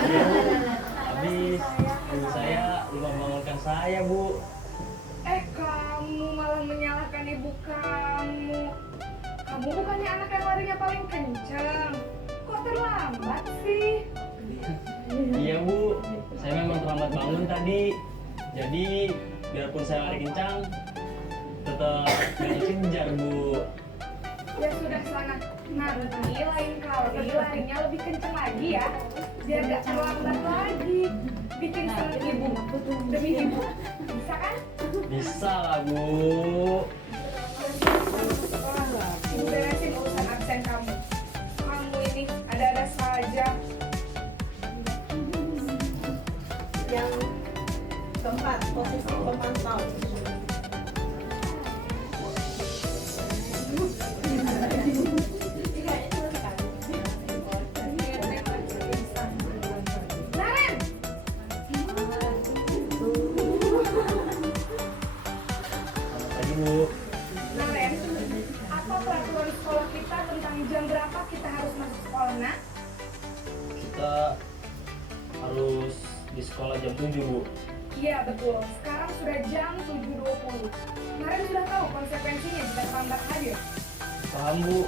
Habis ibu saya lupa bangunkan saya, Bu. Kamu malah menyalahkan ibu kamu. Kamu bukannya anak yang larinya paling kencang. Kok terlambat sih? Iya, Bu. Saya memang terlambat bangun tadi. Jadi, biarpun saya lari kencang, tetap gak kejar, Bu. Ya sudah sana. Nanti lain kali larinya lebih kencang lagi ya. Biar gak terlambat lagi. Bikin seneng ibu. Demi ibu. Bisa kan? Bisa lah, Bu. Ibu beresin urusan absen kamu. Kamu ini ada-ada saja. Yang keempat, posisi pemantau. Naren! Selamat pagi, Bu. Naren, apa peraturan sekolah kita tentang jam berapa kita harus masuk sekolah, nak? Kita harus di sekolah jam 7, Bu. Iya betul, sekarang sudah jam 7.20. Naren sudah tahu konsekuensinya jika terlambat hadir. Paham, Bu.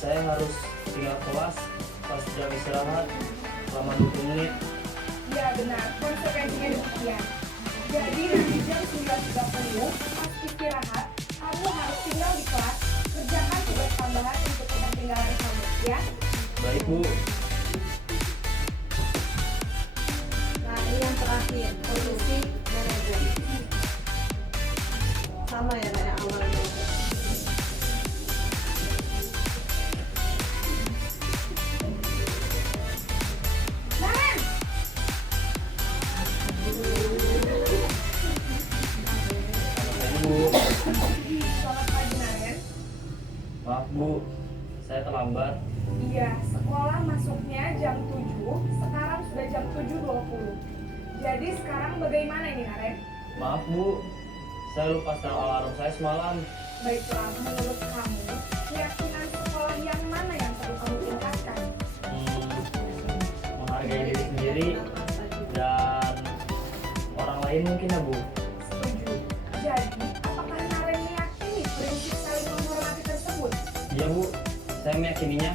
Saya harus tinggal kelas pas jam istirahat selama 20 menit. Iya benar, konsekuensinya demikian. Jadi nanti jam 9.30 pas istirahat, kamu harus tinggal di kelas, kerjakan tugas tambahan untuk ketertinggalan kamu, ya? Baik, Bu. Nah, ini yang terakhir, posisi manajer. Sama ya kayak awalnya. Naren! Selamat pagi, Bu. Selamat pagi, Naren. Maaf, Bu. Saya terlambat. Iya, sekolah masuknya jam 7, sekarang sudah jam 7.20. Jadi sekarang bagaimana ini, Naren? Maaf, Bu. Saya lupa setel alarm saya semalam. Baiklah, menurut kamu, keyakinan sekolah yang mana yang perlu kamu tingkatkan? Menghargai diri sendiri dan orang lain mungkin ya, Bu. Setuju. Jadi, apakah Naren meyakini prinsip saling menghormati tersebut? Iya, Bu. Saya meyakininya.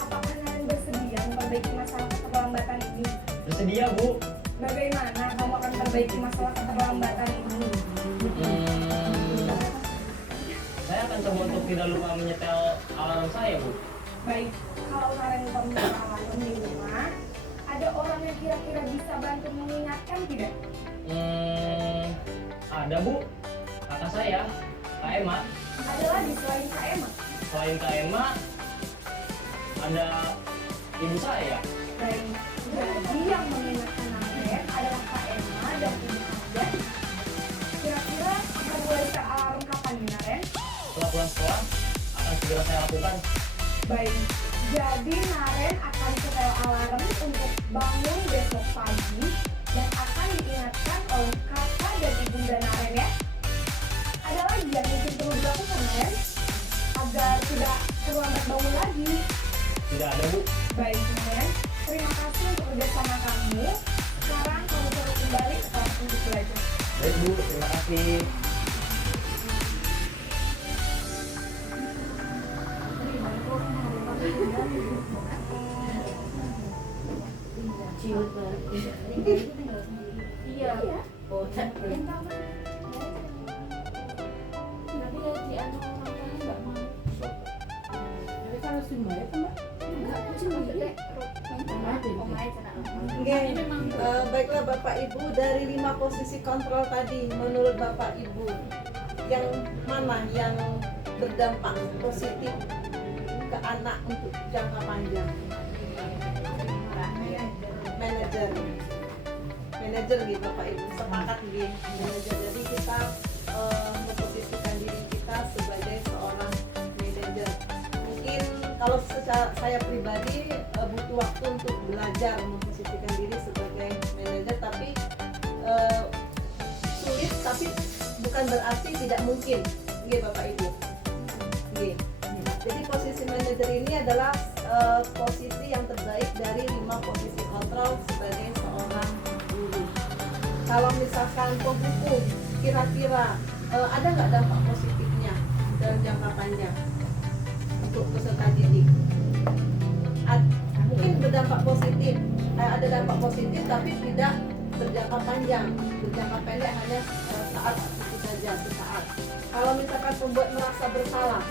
Apakah Naren bersedia memperbaiki masalah keterlambatan ini? Bersedia, Bu. Bagaimana kamu akan memperbaiki masalah keterlambatan ini? Saya akan coba untuk tidak lupa menyetel alarm saya, Bu. Baik, kalau Naren lupa menyetel alarm di rumah, ada orang yang kira-kira bisa bantu mengingatkan tidak? Ada, Bu. Kakak saya, Kak Emma. Ada lagi selain Kak Emma? Selain Kak Emma, ada ibu saya. Baik, jadi yang mengingatkan Naren adalah Kak Emma dan ibu Anda. Kira-kira akan mulai setel alarm kapan nih, Naren? Setelah pulang sekolah, akan segera saya lakukan. Baik, jadi Naren akan setel alarm untuk bangun besok pagi dan akan diingatkan oleh kakak dan ibunda Naren ya. Ada lagi yang mungkin perlu dilakukan, Naren, agar tidak terlambat bangun lagi. Tidak ada, Bu. Baik, Naren, terima kasih untuk kerjasama kamu. Sekarang kamu perlu kembali ke kelas untuk belajar. Baik, Bu. Terima kasih. Iya. Oh, Nanti di anu makanya nggak mau. Jadi kalau si Mbak itu Mbak, Enggak, cuma gede. Omai cina. Oke, baiklah Bapak Ibu, dari 5 posisi kontrol tadi, menurut Bapak Ibu, yang mana yang berdampak positif ke anak untuk jangka panjang? Manajer gitu Bapak Ibu, sepakat gitu manajer. Jadi kita memposisikan diri kita sebagai seorang manajer. Mungkin kalau secara saya pribadi butuh waktu untuk belajar memposisikan diri sebagai manajer, tapi sulit, tapi bukan berarti tidak mungkin, gitu Bapak Ibu. Jadi posisi posisi manajer ini adalah posisi yang terbaik dari 5 posisi kontrol sebagai seorang guru. Kalau misalkan pembuku, kira-kira ada nggak dampak positifnya dalam jangka panjang untuk peserta didik? Mungkin berdampak positif, ada dampak positif tapi tidak berjangka panjang, berjangka pendek hanya saat itu saja, sesaat. Kalau misalkan pembuat merasa bersalah,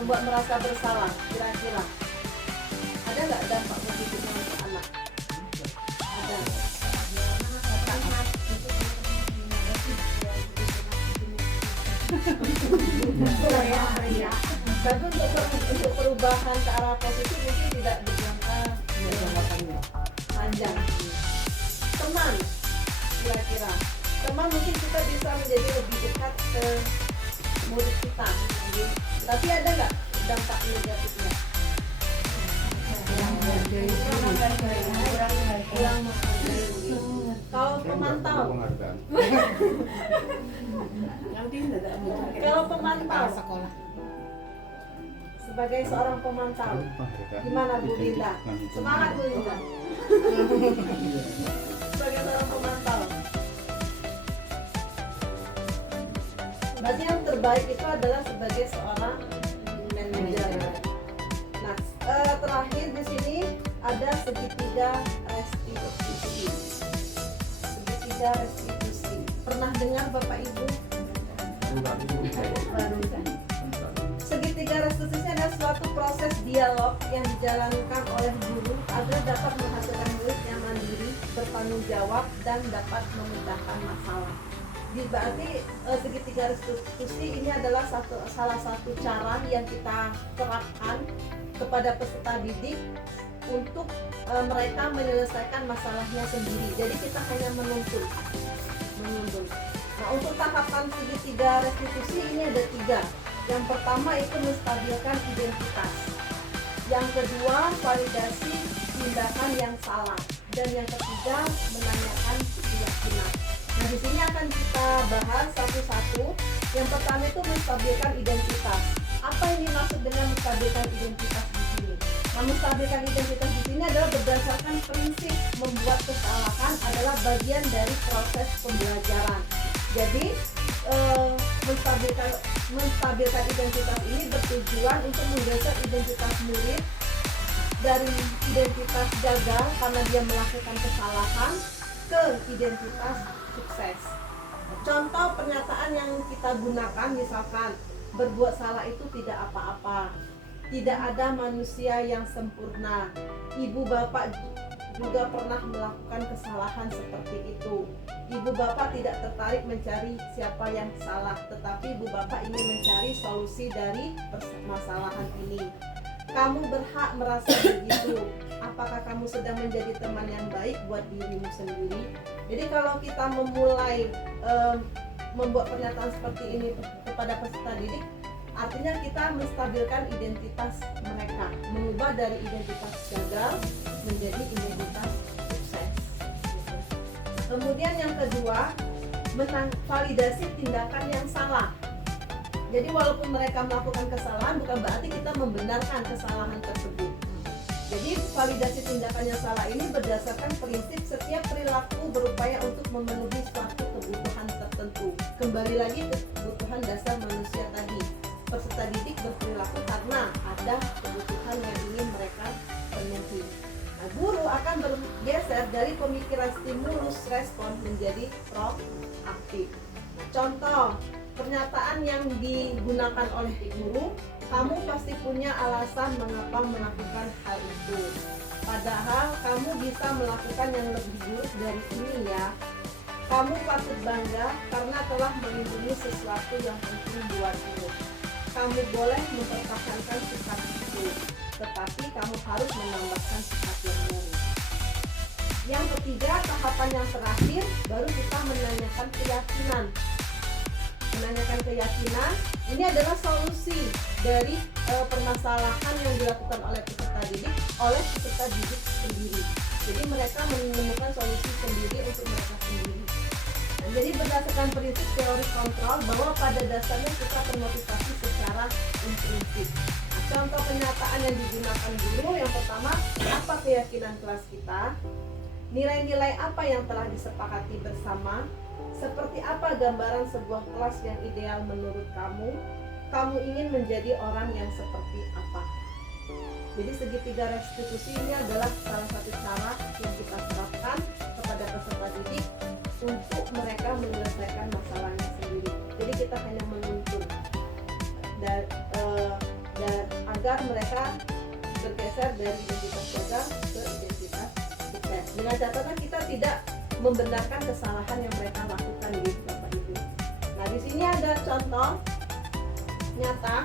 membuat merasa bersalah, kira-kira ada nggak dampak positifnya untuk anak? Ada. Tapi untuk perubahan ke arah positif mungkin tidak berjangka panjang. Teman, kira-kira teman mungkin kita bisa menjadi lebih dekat ke murid kita, tapi ada nggak dampak negatifnya? Kurang menghargai. Kalau pemantau, kalau pemantau sebagai seorang pemantau, gimana Bu Linda? Semangat Bu Linda. Sebagai seorang pemantau, berarti yang terbaik itu adalah sebagai seorang manajer. Nah, terakhir di sini ada segitiga restitusi. Segitiga restitusi. Pernah dengar Bapak Ibu? Baru kan? Segitiga restitusi adalah suatu proses dialog yang dijalankan oleh guru agar dapat menghasilkan murid yang mandiri, bertanggung jawab, dan dapat memecahkan masalah. Berarti segitiga restitusi ini adalah salah satu cara yang kita terapkan kepada peserta didik untuk mereka menyelesaikan masalahnya sendiri. Jadi kita hanya menuntun. Nah, untuk tahapan segitiga restitusi ini ada 3. Yang pertama itu menstabilkan identitas. Yang kedua, validasi tindakan yang salah. Dan yang ketiga, menanyakan keyakinan. Nah, di sini akan kita bahas satu-satu. Yang pertama itu menstabilkan identitas. Apa yang dimaksud dengan menstabilkan identitas di sini? Nah, menstabilkan identitas di sini adalah berdasarkan prinsip membuat kesalahan adalah bagian dari proses pembelajaran. Jadi, menstabilkan identitas ini bertujuan untuk menggeser identitas murid dari identitas gagal karena dia melakukan kesalahan ke identitas sukses. Contoh pernyataan yang kita gunakan misalkan, berbuat salah itu tidak apa-apa, tidak ada manusia yang sempurna, ibu bapak juga pernah melakukan kesalahan seperti itu. Ibu bapak tidak tertarik mencari siapa yang salah, tetapi ibu bapak ingin mencari solusi dari permasalahan ini. Kamu berhak merasa begitu. Apakah kamu sedang menjadi teman yang baik buat dirimu sendiri? Jadi kalau kita memulai membuat pernyataan seperti ini kepada peserta didik, artinya kita menstabilkan identitas mereka, mengubah dari identitas gagal menjadi identitas sukses. Kemudian yang kedua, validasi tindakan yang salah. Jadi walaupun mereka melakukan kesalahan, bukan berarti kita membenarkan kesalahan tersebut. Jadi validasi tindakan yang salah ini berdasarkan prinsip setiap perilaku berupaya untuk memenuhi suatu kebutuhan tertentu. Kembali lagi ke kebutuhan dasar manusia tadi. Peserta didik berperilaku karena ada kebutuhan yang ingin mereka penuhi. Nah, guru akan bergeser dari pemikiran stimulus respon menjadi proaktif. Contoh, pernyataan yang digunakan oleh guru, kamu pasti punya alasan mengapa melakukan hal itu. Padahal kamu bisa melakukan yang lebih buruk dari ini ya. Kamu patut bangga karena telah melindungi sesuatu yang penting buatmu. Kamu boleh mempertahankan sikap itu, tetapi kamu harus menambahkan sikap yang baru. Yang ketiga, tahapan yang terakhir, baru kita menanyakan keyakinan. Menanyakan keyakinan, ini adalah solusi dari permasalahan yang dilakukan oleh peserta didik sendiri. Jadi mereka menemukan solusi sendiri untuk mereka sendiri. Jadi berdasarkan prinsip teori kontrol bahwa pada dasarnya kita termotivasi secara intrinsik. Contoh kenyataan yang digunakan guru yang pertama, apa keyakinan kelas kita, nilai-nilai apa yang telah disepakati bersama, seperti apa gambaran sebuah kelas yang ideal menurut kamu ingin menjadi orang yang seperti apa. Jadi segitiga restitusi ini adalah salah satu cara yang kita terapkan kepada peserta didik untuk mereka menyelesaikan masalahnya sendiri. Jadi kita hanya menuntun dan agar mereka bergeser dari identitas gagal ke identitas sukses. Dengan catatan kita tidak membenarkan kesalahan yang mereka lakukan di Bapak Ibu. Nah, di sini ada contoh nyata.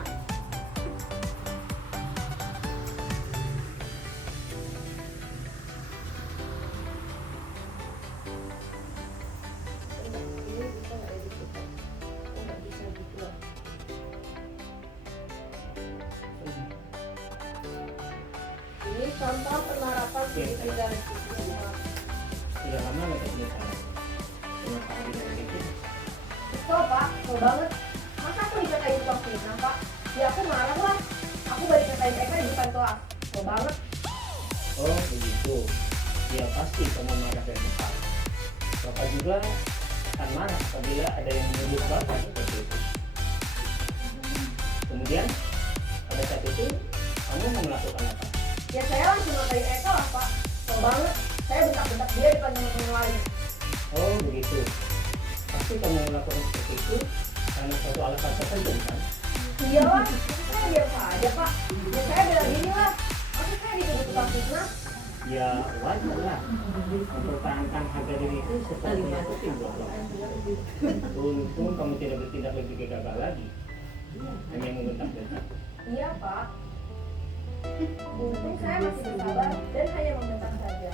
Ini contoh penerapan segitiga restitusi. Tidak lama mereka selesai. Cuma saat itu. Betul Pak, betul banget. Masa aku dikatain tukang fitnah Pak? Ya aku marah lah. Aku balik katain mereka di depan kelas. Betul banget. Oh begitu. Ya pasti kamu marah dan kesal. Bapak juga akan marah apabila ada yang menuduh Bapak seperti itu. Kemudian pada saat itu kamu mau melakukan apa? Ya saya langsung ngatain Eka lah Pak. Betul banget. Saya bentak-bentak dia depan teman-teman lain. Oh begitu. Pasti kamu melakukan seperti itu karena suatu alasan tertentu kan? Iyalah, saya biasa aja Pak. Ya saya bilang gini lah. Masa saya dituduh tukang fitnah? Ya wajar lah. Mempertahankan harga diri itu sepertinya penting buat kamu. Untung kamu tidak bertindak lebih gegabah lagi. Hanya membentak-bentak. Iya Pak. Untung saya masih bersabar dan hanya membentak saja.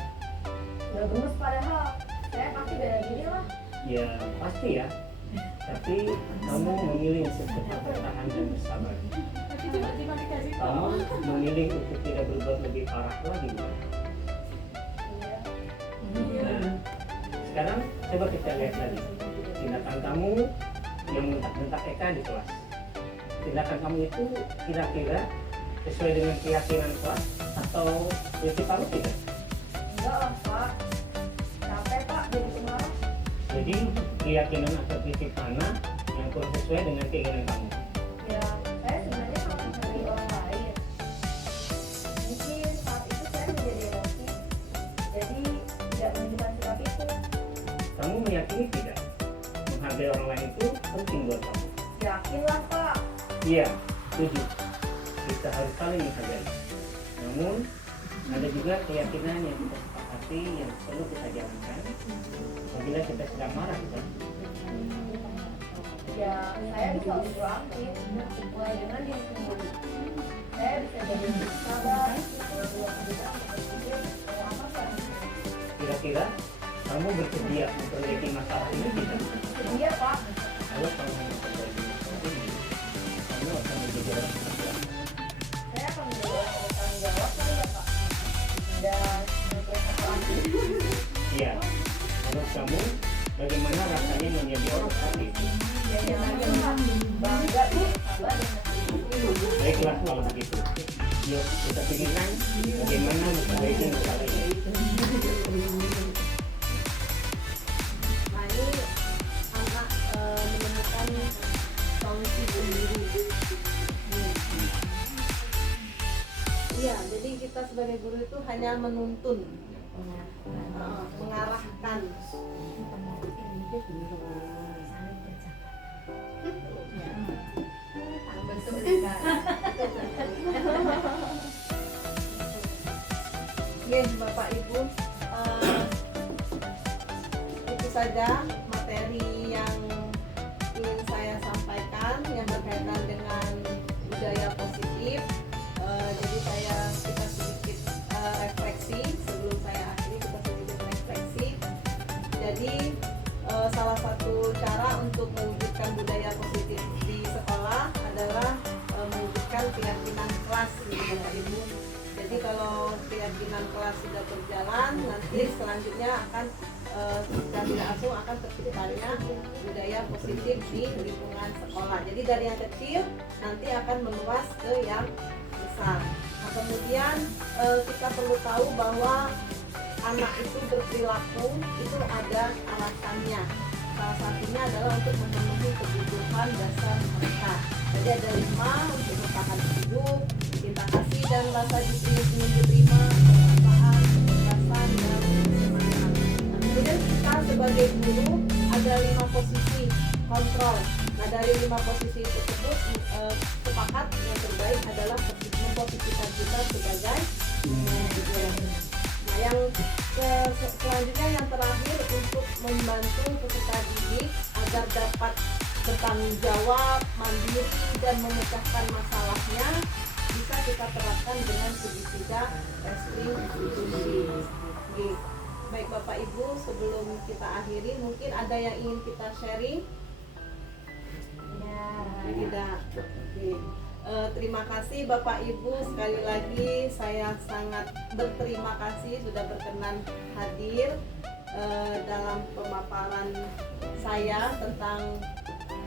Udah gemes padahal. Saya pasti bela diri lah. Ya pasti ya. Tapi kamu memilih untuk tetap bertahan dan bersabar. Kamu memilih untuk tidak berbuat lebih parah lagi. Bukan? Iya. Nah, sekarang coba kita lihat lagi tindakan kamu yang bentak-bentak Eka di kelas. Tindakan kamu itu kira-kira sesuai dengan keyakinan kelas atau prinsip kamu tidak? Enggak lah Pak. Capek Pak jadi pemarah. Jadi keyakinan atau prinsip mana yang kurang sesuai dengan keinginan kamu? Ya saya sebenarnya sangat menghargai orang lain. Mungkin saat itu saya menjadi emosi. Jadi tidak menunjukkan sikap itu. Kamu meyakini tidak menghargai orang lain itu penting buat kamu? Yakin lah Pak. Iya, setuju. Kita harus saling menghargai. Namun ada juga keyakinan yang kita sepakati yang perlu kita jalankan apabila kita sedang marah, kan? Ya saya bisa lebih aktif mulai dengan diri sendiri. Saya bisa jadi sabar. Kira-kira kamu bersedia memperbaiki masalah ini tidak? Iya Pak. Kalau kamu memperbaiki masalah ini, kamu akan menjadi orang yang kuat. Saya akan menjadi orang yang bertanggung jawab kali ya Pak. Dan satu lagi. Iya. Menurut kamu, bagaimana rasanya menjadi orang seperti itu? Ya lagi Pak. Bangga ya sabar dan Baiklah kalau begitu. Yuk kita pikirkan bagaimana memperbaiki masalah ini. Nah, ini anak menemukan solusi sendiri. Iya, jadi kita sebagai guru itu hanya menuntun, mengarahkan. Yes, Bapak Ibu, itu saja materi yang ingin saya sampaikan yang berkaitan dengan budaya positif. Jadi kita sedikit refleksi sebelum saya akhiri, kita sedikit refleksi. Jadi salah satu cara untuk mewujudkan budaya positif di sekolah adalah mewujudkan keyakinan kelas, gitu, Bapak Ibu. Jadi kalau keyakinan kelas sudah berjalan, nanti selanjutnya akan secara tidak langsung akan terciptanya budaya positif di lingkungan sekolah. Jadi dari yang kecil nanti akan meluas ke yang besar. Nah, kemudian kita perlu tahu bahwa anak itu berperilaku itu ada alasannya. Salah satunya adalah untuk memenuhi kebutuhan dasar mereka. Jadi ada 5 untuk bertahan hidup, cinta kasih dan rasa diterima, penguasaan, kebebasan dan kesenangan. Kemudian kita sebagai guru ada 5 posisi kontrol. Nah dari 5 posisi tersebut sepakat yang terbaik adalah memposisikan kita sebagai manajer. Nah yang selanjutnya yang terakhir untuk membantu peserta didik agar dapat bertanggung jawab, mandiri dan memecahkan masalahnya bisa kita terapkan dengan segitiga testing institusi. Baik Bapak Ibu, sebelum kita akhiri mungkin ada yang ingin kita sharing? Ya, tidak. Oke. Terima kasih Bapak Ibu, sekali lagi saya sangat berterima kasih sudah berkenan hadir dalam pemaparan saya tentang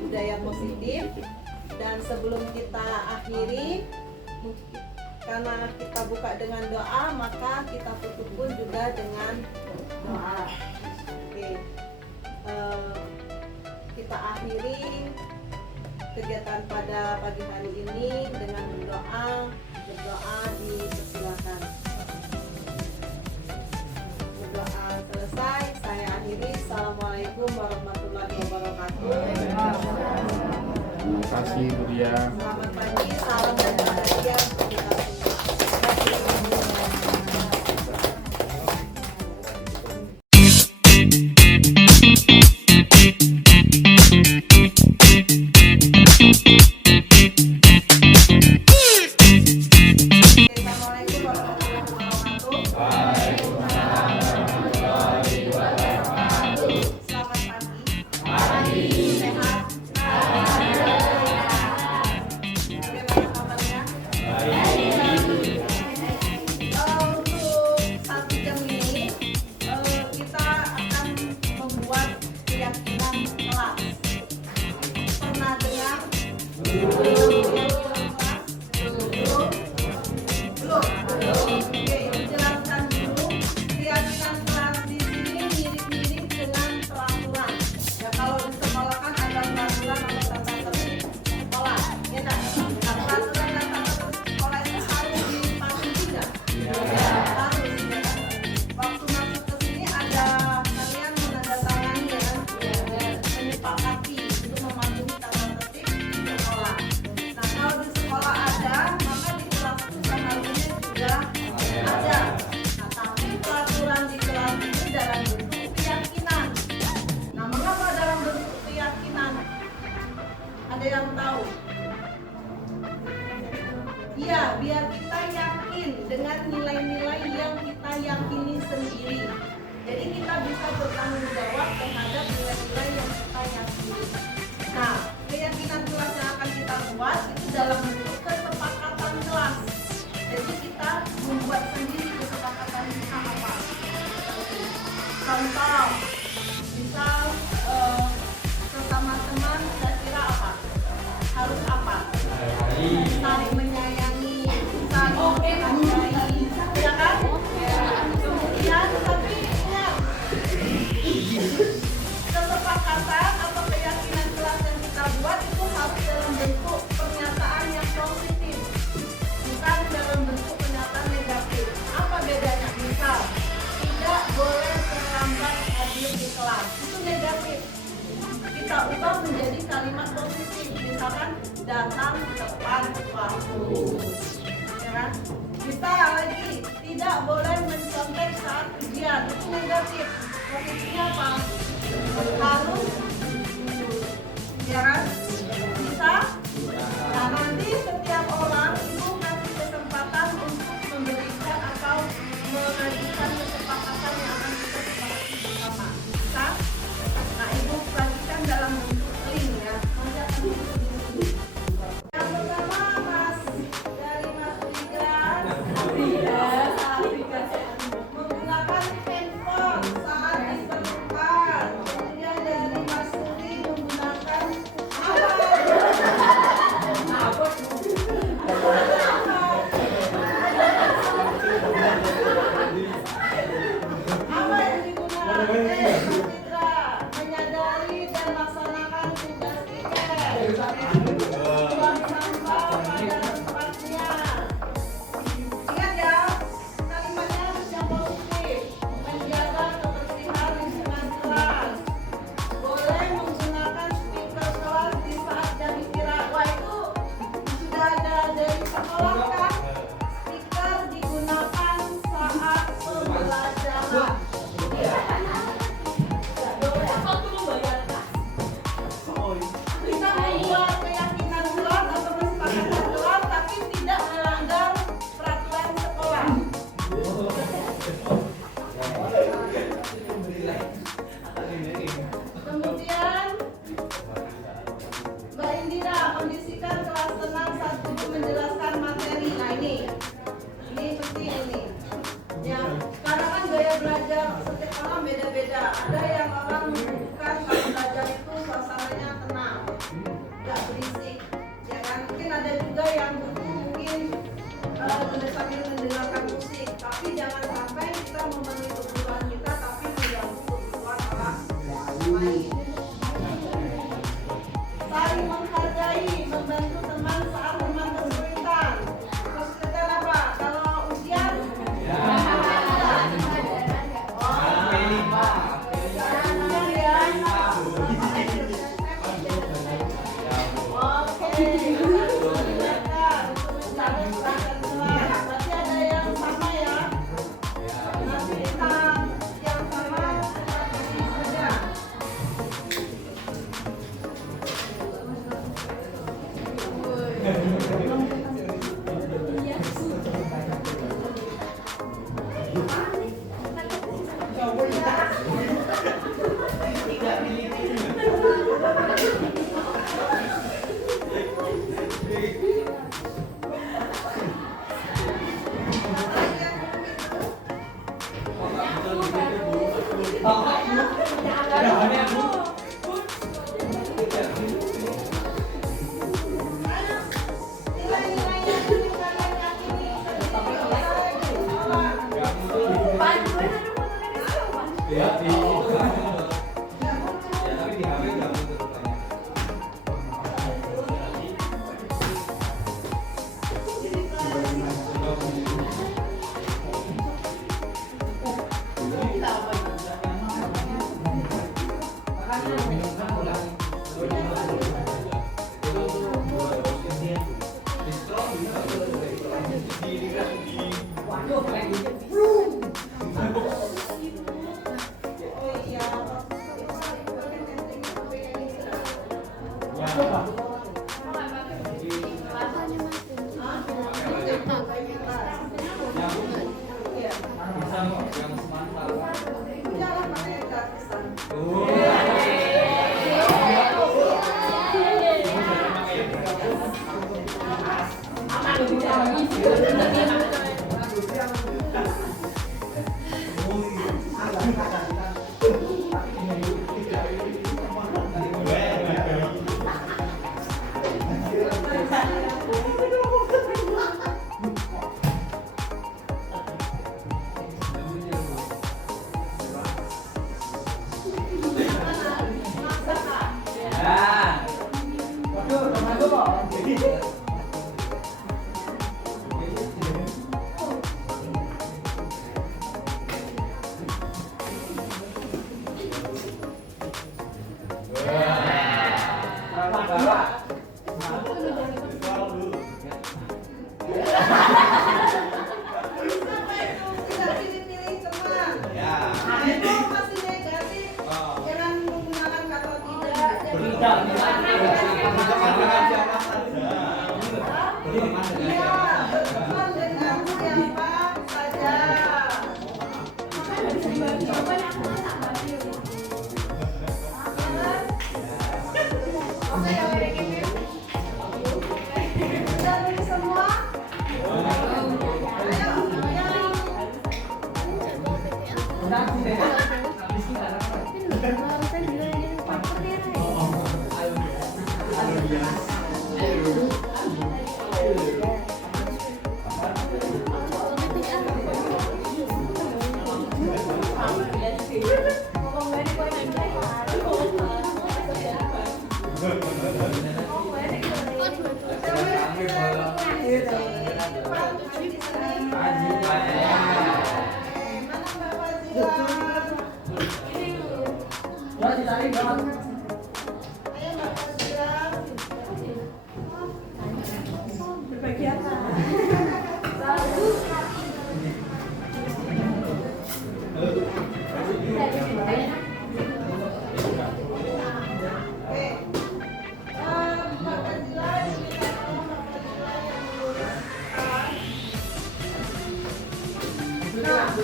budaya positif. Dan sebelum kita akhiri, karena kita buka dengan doa, maka kita tutup pun juga dengan doa. Oke. Kita akhiri kegiatan pada pagi hari ini dengan berdoa dipersilakan. Berdoa selesai, saya akhiri. Assalamualaikum warahmatullahi wabarakatuh. Terima kasih Bu Dia. Selamat pagi, salam dan bahagia untuk kita semua. Assalamualaikum warahmatullahi wabarakatuh. Selamat pagi. Sehat. Bagaimana kabarnya? Untuk 1 jam ini kita akan membuat keyakinan kelas. Pernah dengar? Belum. Oke, jelaskan dulu. Keyakinan kelas di sini mirip-mirip dengan peraturan. Ya kalau di sekolah kan ada peraturan atau tata tertib sekolah. Ya kan? Nah, peraturan dan tata tertib sekolah itu harus dipatuhi tidak? Harus. Ya kan? Waktu masuk ke sini ada kalian menandatangani ya kan? Menyepakati untuk mematuhi tata tertib sekolah. Nah kalau di sekolah ada, maka di kelas itu seharusnya juga ada. Nah tapi peraturan di kelas itu dalam bentuk keyakinan. Nah mengapa dalam bentuk keyakinan? Ada yang tahu? Iya, biar kita yakin dengan nilai-nilai yang kita yakini sendiri. Jadi kita bisa bertanggung jawab terhadap nilai-nilai yang kita yakini. Nah, keyakinan kelas yang akan kita buat itu dalam bentuk kesepakatan kelas. Jadi kita membuat sendiri kesepakatan kita apa. Contoh, misal sesama teman kira-kira apa? Harus apa? Saling menyayangi, saling menghargai, ya kan? Kemudian tapi ingat, kesepakatan atau keyakinan kelas yang kita buat itu harus dalam bentuk pernyataan yang positif, bukan dalam bentuk pernyataan negatif. Apa bedanya? Misal, tidak boleh terlambat hadir di kelas, itu negatif. Kita ubah menjadi kalimat positif, misalkan datang tepat waktu, ya kan? Kita lagi tidak boleh mencontek saat ujian, itu negatif. Posisinya apa? Harus, ya kan? Bisa? Nah nanti setiap orang ibu kasih kesempatan untuk memberikan atau mengajukan kesepakatan yang akan kita sepakati bersama. Bisa? Nah ibu bagikan dalam bentuk link ya. Nanti akan disebut. Yang pertama Mas dari Mas Rigas. Menggunakan handphone saat diperlukan kondisikan kelas tenang saat guru menjelaskan materi. Nah ini penting ini. Ya, karena kan gaya belajar setiap orang beda-beda. Ada yang orang membutuhkan kalau belajar itu suasananya tenang, nggak berisik. Ya kan, mungkin ada juga yang butuh mungkin sambil mendengarkan musik. Tapi jangan sampai kita memenuhi kebutuhan kita tapi mengganggu kebutuhan orang lain. Saling menghargai, membantu teman saat teman kesulitan. Terus kita apa? Kalau ujian berarti ada yang sama ya. Nanti kita yang sama saja. Nah,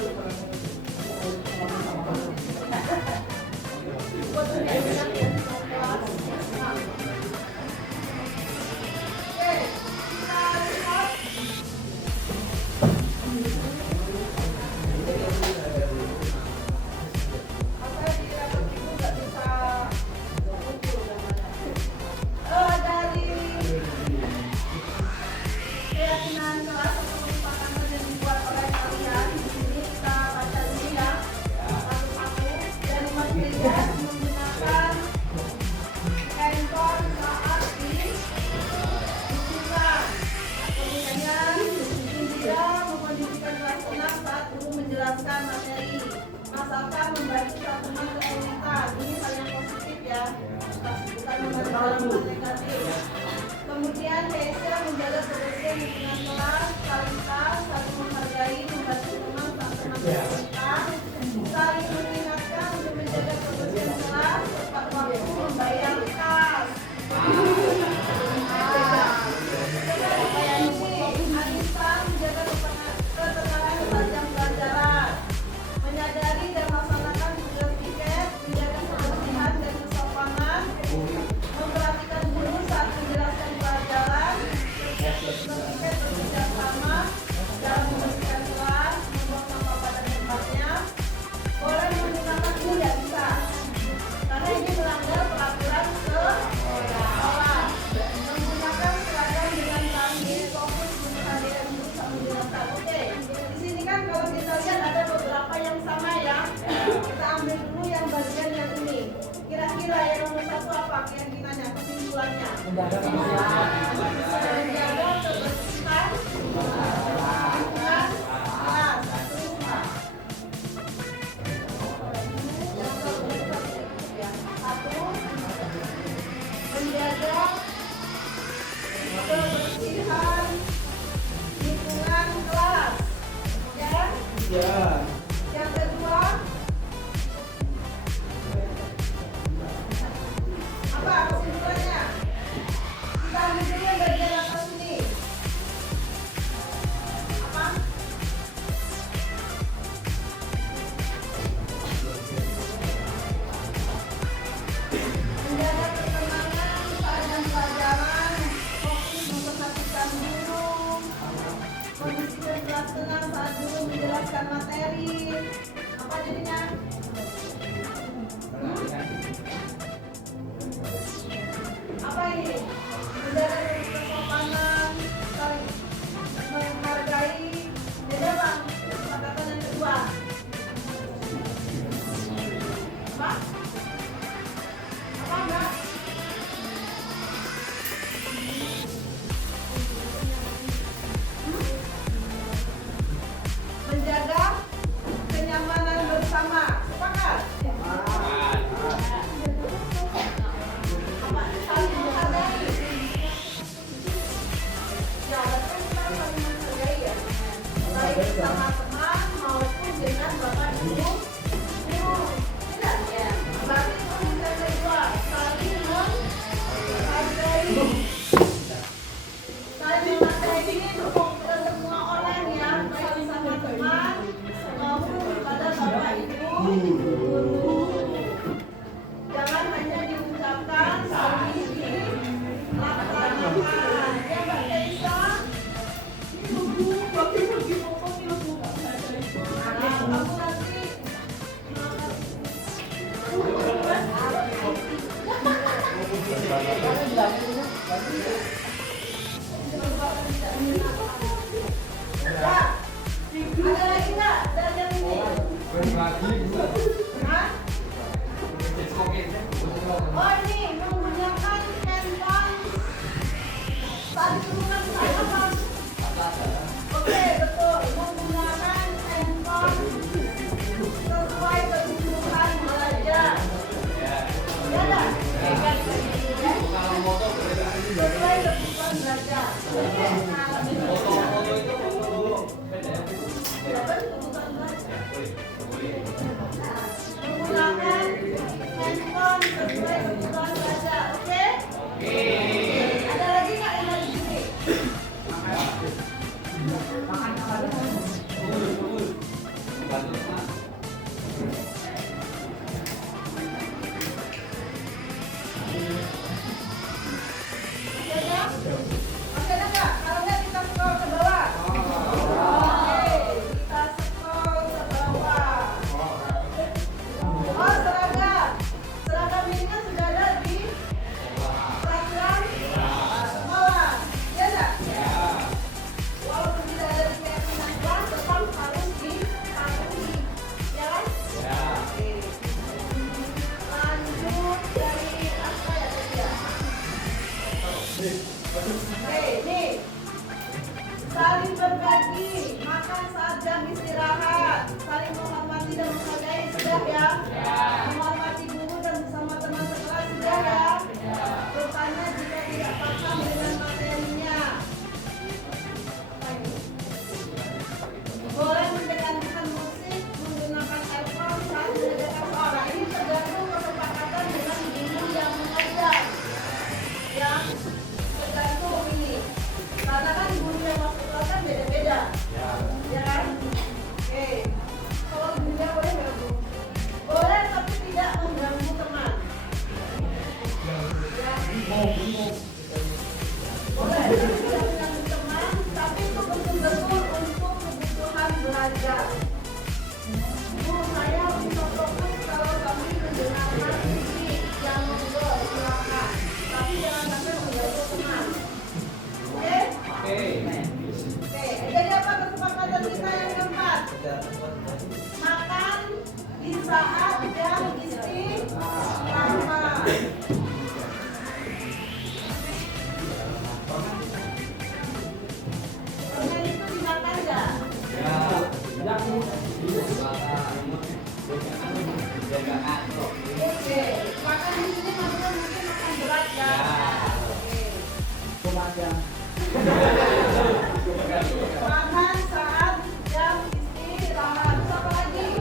Kemudian Heisha menjaga kebersihan lingkungan kelas, saling tas, saling menghargai, membantu teman tak pernah bercerita, saling mengingatkan untuk menjaga kebersihan kelas, tepat waktu membayar kas. Anissa menjaga ketenangan saat jam pelajaran, menyadari dan melaksanakan tugas piket, menjaga kebersihan dan kesopanan, memperhatikan guru saat menjelaskan pelajaran, berpikir bekerjasama dalam membersihkan kelas, membuang sampah pada tempatnya, boleh menggunakan tidak bisa, karena ini melanggar peraturan sekolah. Menggunakan seragam dengan tanggung fokus menghadiri guru saat menjelaskan. Oke, di sini kan kalau kita lihat ada beberapa yang sama ya. Kita ambil dulu yang bagian yang ini. Kira-kira yang nomor 1 apa keyakinannya, kesimpulannya? Menjaga kebersihan, lingkungan, kelas. Terus Pak. Yang satu, menjaga kebersihan lingkungan kelas. Ya? Ya. Yang kedua, apa kesimpulannya? Kita ambil dulu yang bagian atas ini. Apa? Menjaga ketenangan saat jam pelajaran, fokus memperhatikan guru, kondisikan kelas tenang saat guru menjelaskan materi. Apa jadinya? Apa ini? Menjaga kesopanan, saling menghargai. Beda bang, kata yang kedua. Apa? Apa enggak? Menjaga kenyamanan bersama. Sepakat? Apa? Saling menghargai. Ya, berarti kita saling menghargai ya. Baik bersama teman maupun dengan bapak ibu guru. Tidak? Ya. Berarti itu yang kedua, saling menghargai. Saling menghargai ini untuk semua orang ya, baik sama teman maupun kepada bapak ibu guru. Jangan hanya diucapkan, tapi dilaksanakan. Ya Mbak Kaisa? Kamu nanti Ya, ada lagi nggak dari yang ini? Hah? Oh ini menggunakan handphone saat ditemukan saat apa? Oke betul, menggunakan handphone sesuai kebutuhan belajar. Ya dah? Sesuai kebutuhan belajar. Oke. Menggunakan handphone sesuai kebutuhan belajar, oke? Ada lagi nggak yang ada di sini? Masih ada nggak? Kalau nggak kita scroll ke bawah. Oke, kita scroll ke bawah. Oh seragam. Seragam ini kan sudah ada di peraturan sekolah. Ya nggak? Walaupun tidak ada di keyakinan kelas, tetap harus dipatuhi. Ya kan? Oke. Lanjut dari apa ya tadi ya? Oke, nih. Saling berbagi, makan saat jam istirahat, saling menghormati dan menghargai, sudah ya? Menghormati guru dan bersama teman sekelas, sudah ya? Bertanya jika tidak paham dengan materi Makan saat jam istirahat. Apa lagi?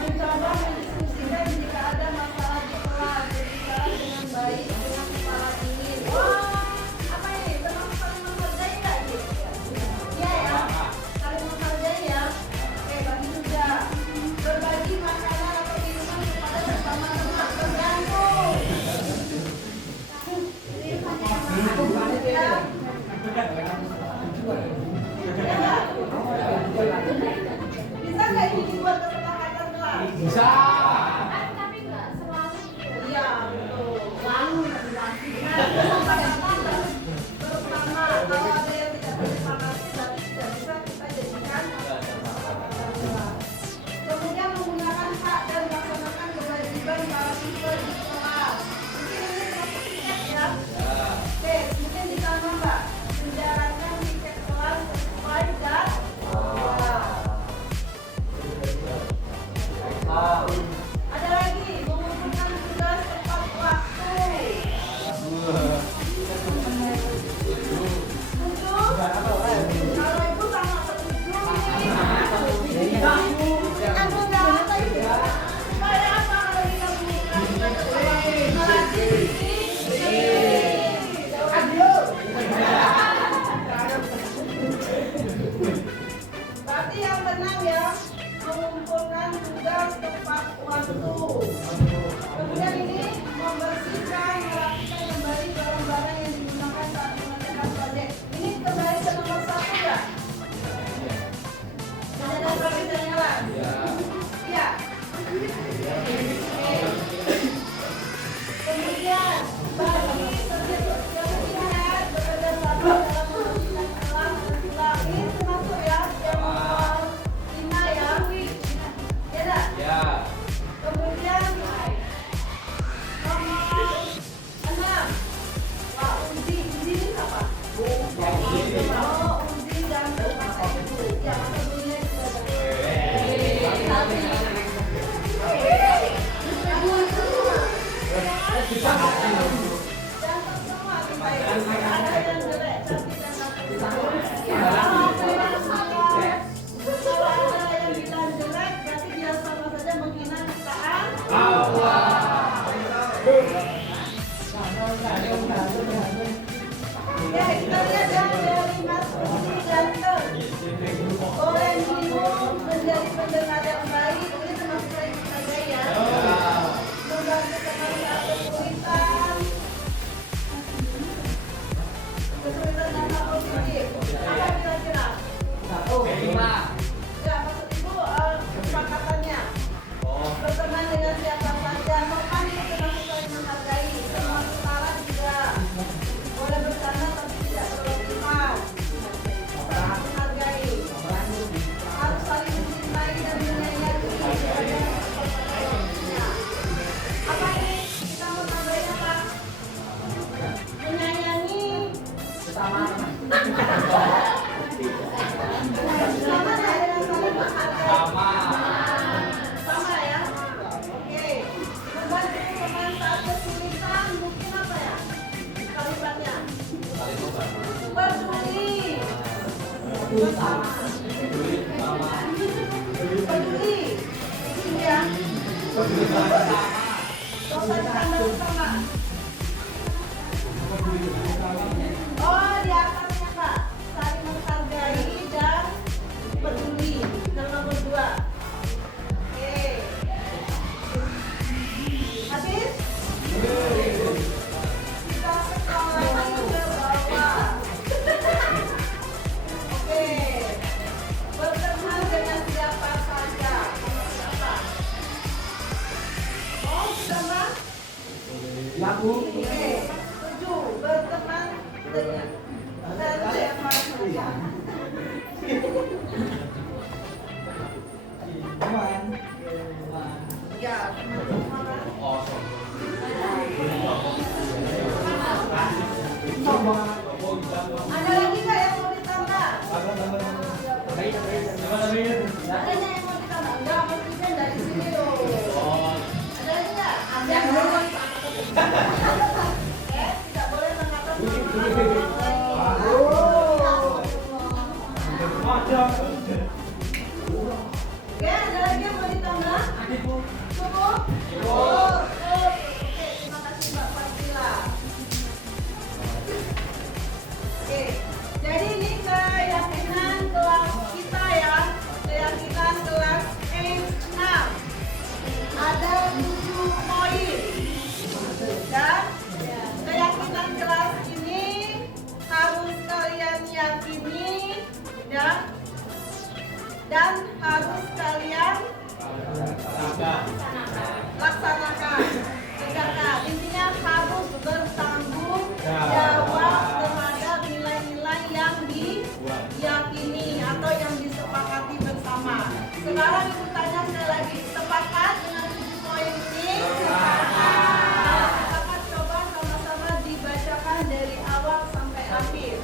Mencoba mendiskusikan jika ada masalah di kelas. Berbicara dengan baik dengan kepala dingin. Wah, apa ini? Teman saling menghargai nggak sih? Iya ya, saling menghargai ya. Oke, bagi juga. Berbagi makanan atau minuman kepada sesama teman. Tergantung. Bisa nggak ini dibuat kesepakatan kelas? Bisa. Tapi nggak selalu. Iya, betul. Lalu kesepakatan bersama. Kalau ada yang tidak disepakati, berarti tidak bisa kita jadikan kesepakatan kelas. Kemudian menggunakan hak dan melaksanakan kewajiban para siswa di kelas. Mungkin ini termasuk tiket ya. Oke, mungkin ditambah Mbak. Menjalankan tiket kelas sesuai jadwal. Ada lagi, mengumpulkan tugas tepat waktu. Setuju? Kalau ibu sama setuju nih. Aku nggak apa itu. Kayak apa kalau kita mengumpulkan tugas tepat waktu? Berarti yang menang ya, mengumpulkan tugas tepat waktu. Kemudian ini membersihkan, merapikan kembali barang-barang yang digunakan saat mengerjakan proyek. Ini kembali ke nomor 1 ya? Ada proyek yang nyala? Iya. Kemudian bagi setiap pihak bekerja sama dalam membersihkan kelas dan silang. Ini termasuk ya yang membuat Ina ya. Ya dah? Kemudian nomor 6 Pak Uzi. Uzi ini apa? Oh, Uzi dan Bapak Ibu. Ya, masa dunia juga jangan semua kita ya. Ada yang jelek tapi jangan kalau ada yang bilang jelek berarti dia sama saja menghina ciptaan ya. Kita lihat yang dari Mas Uzi ganteng, boleh minum, menjadi pendengar yang baik. Ini termasuk saya saja ya. Membantu teman saat kesulitan. Kesulitan yang tak positif. Apa kira-kira? Ya, maksud ibu kesepakatannya. Berteman dengan siapa saja. Sopan itu termasuk saling menghargai. Semua setara juga. Boleh bercanda tapi tidak berlebihan. Saling menghargai. Harus saling mencintai dan menyayangi. Apa ini? Kita mau tambahin apa? Menyayangi. Sama ya dengan saling menghargai. Sama ya. Oke. Membantu teman saat kesulitan mungkin apa ya? Kalimatnya. Peduli. Bersama. Peduli. Ini ya. Dosa tanda bersama. Oh, di atasnya Pak. Saling menghargai dan peduli. Nomor 2. Oke. Habis? Kita sekolah lagi ke bawah. Oke. Berteman dengan siapa saja. Nomor berapa? Oh, sudah Mbak? Oke. 7. Berteman dengan siapa saja. Ya, teman-teman. Ada lagi nggak yang mau ditambah? Ada yang mau ditambah? Enggak, maksudnya dari sini loh. Ada lagi nggak? Ada yang mau tidak boleh mengatakan Oke, ada lagi yang mau ditambah? Cukup? Cukup. Oke, terima kasih Mbak Fadila. Oke, jadi ini keyakinan kelas kita ya, keyakinan kelas E6. Ada 7 poin. Dan keyakinan kelas ini harus kalian yakini dan harus kalian laksanakan, tegakkan. Intinya harus bertanggung jawab terhadap nilai-nilai yang diyakini atau yang disepakati bersama. Sekarang ibu tanya sekali lagi, sepakat dengan 7 poin ini? Sepakat, coba sama-sama dibacakan dari awal sampai akhir.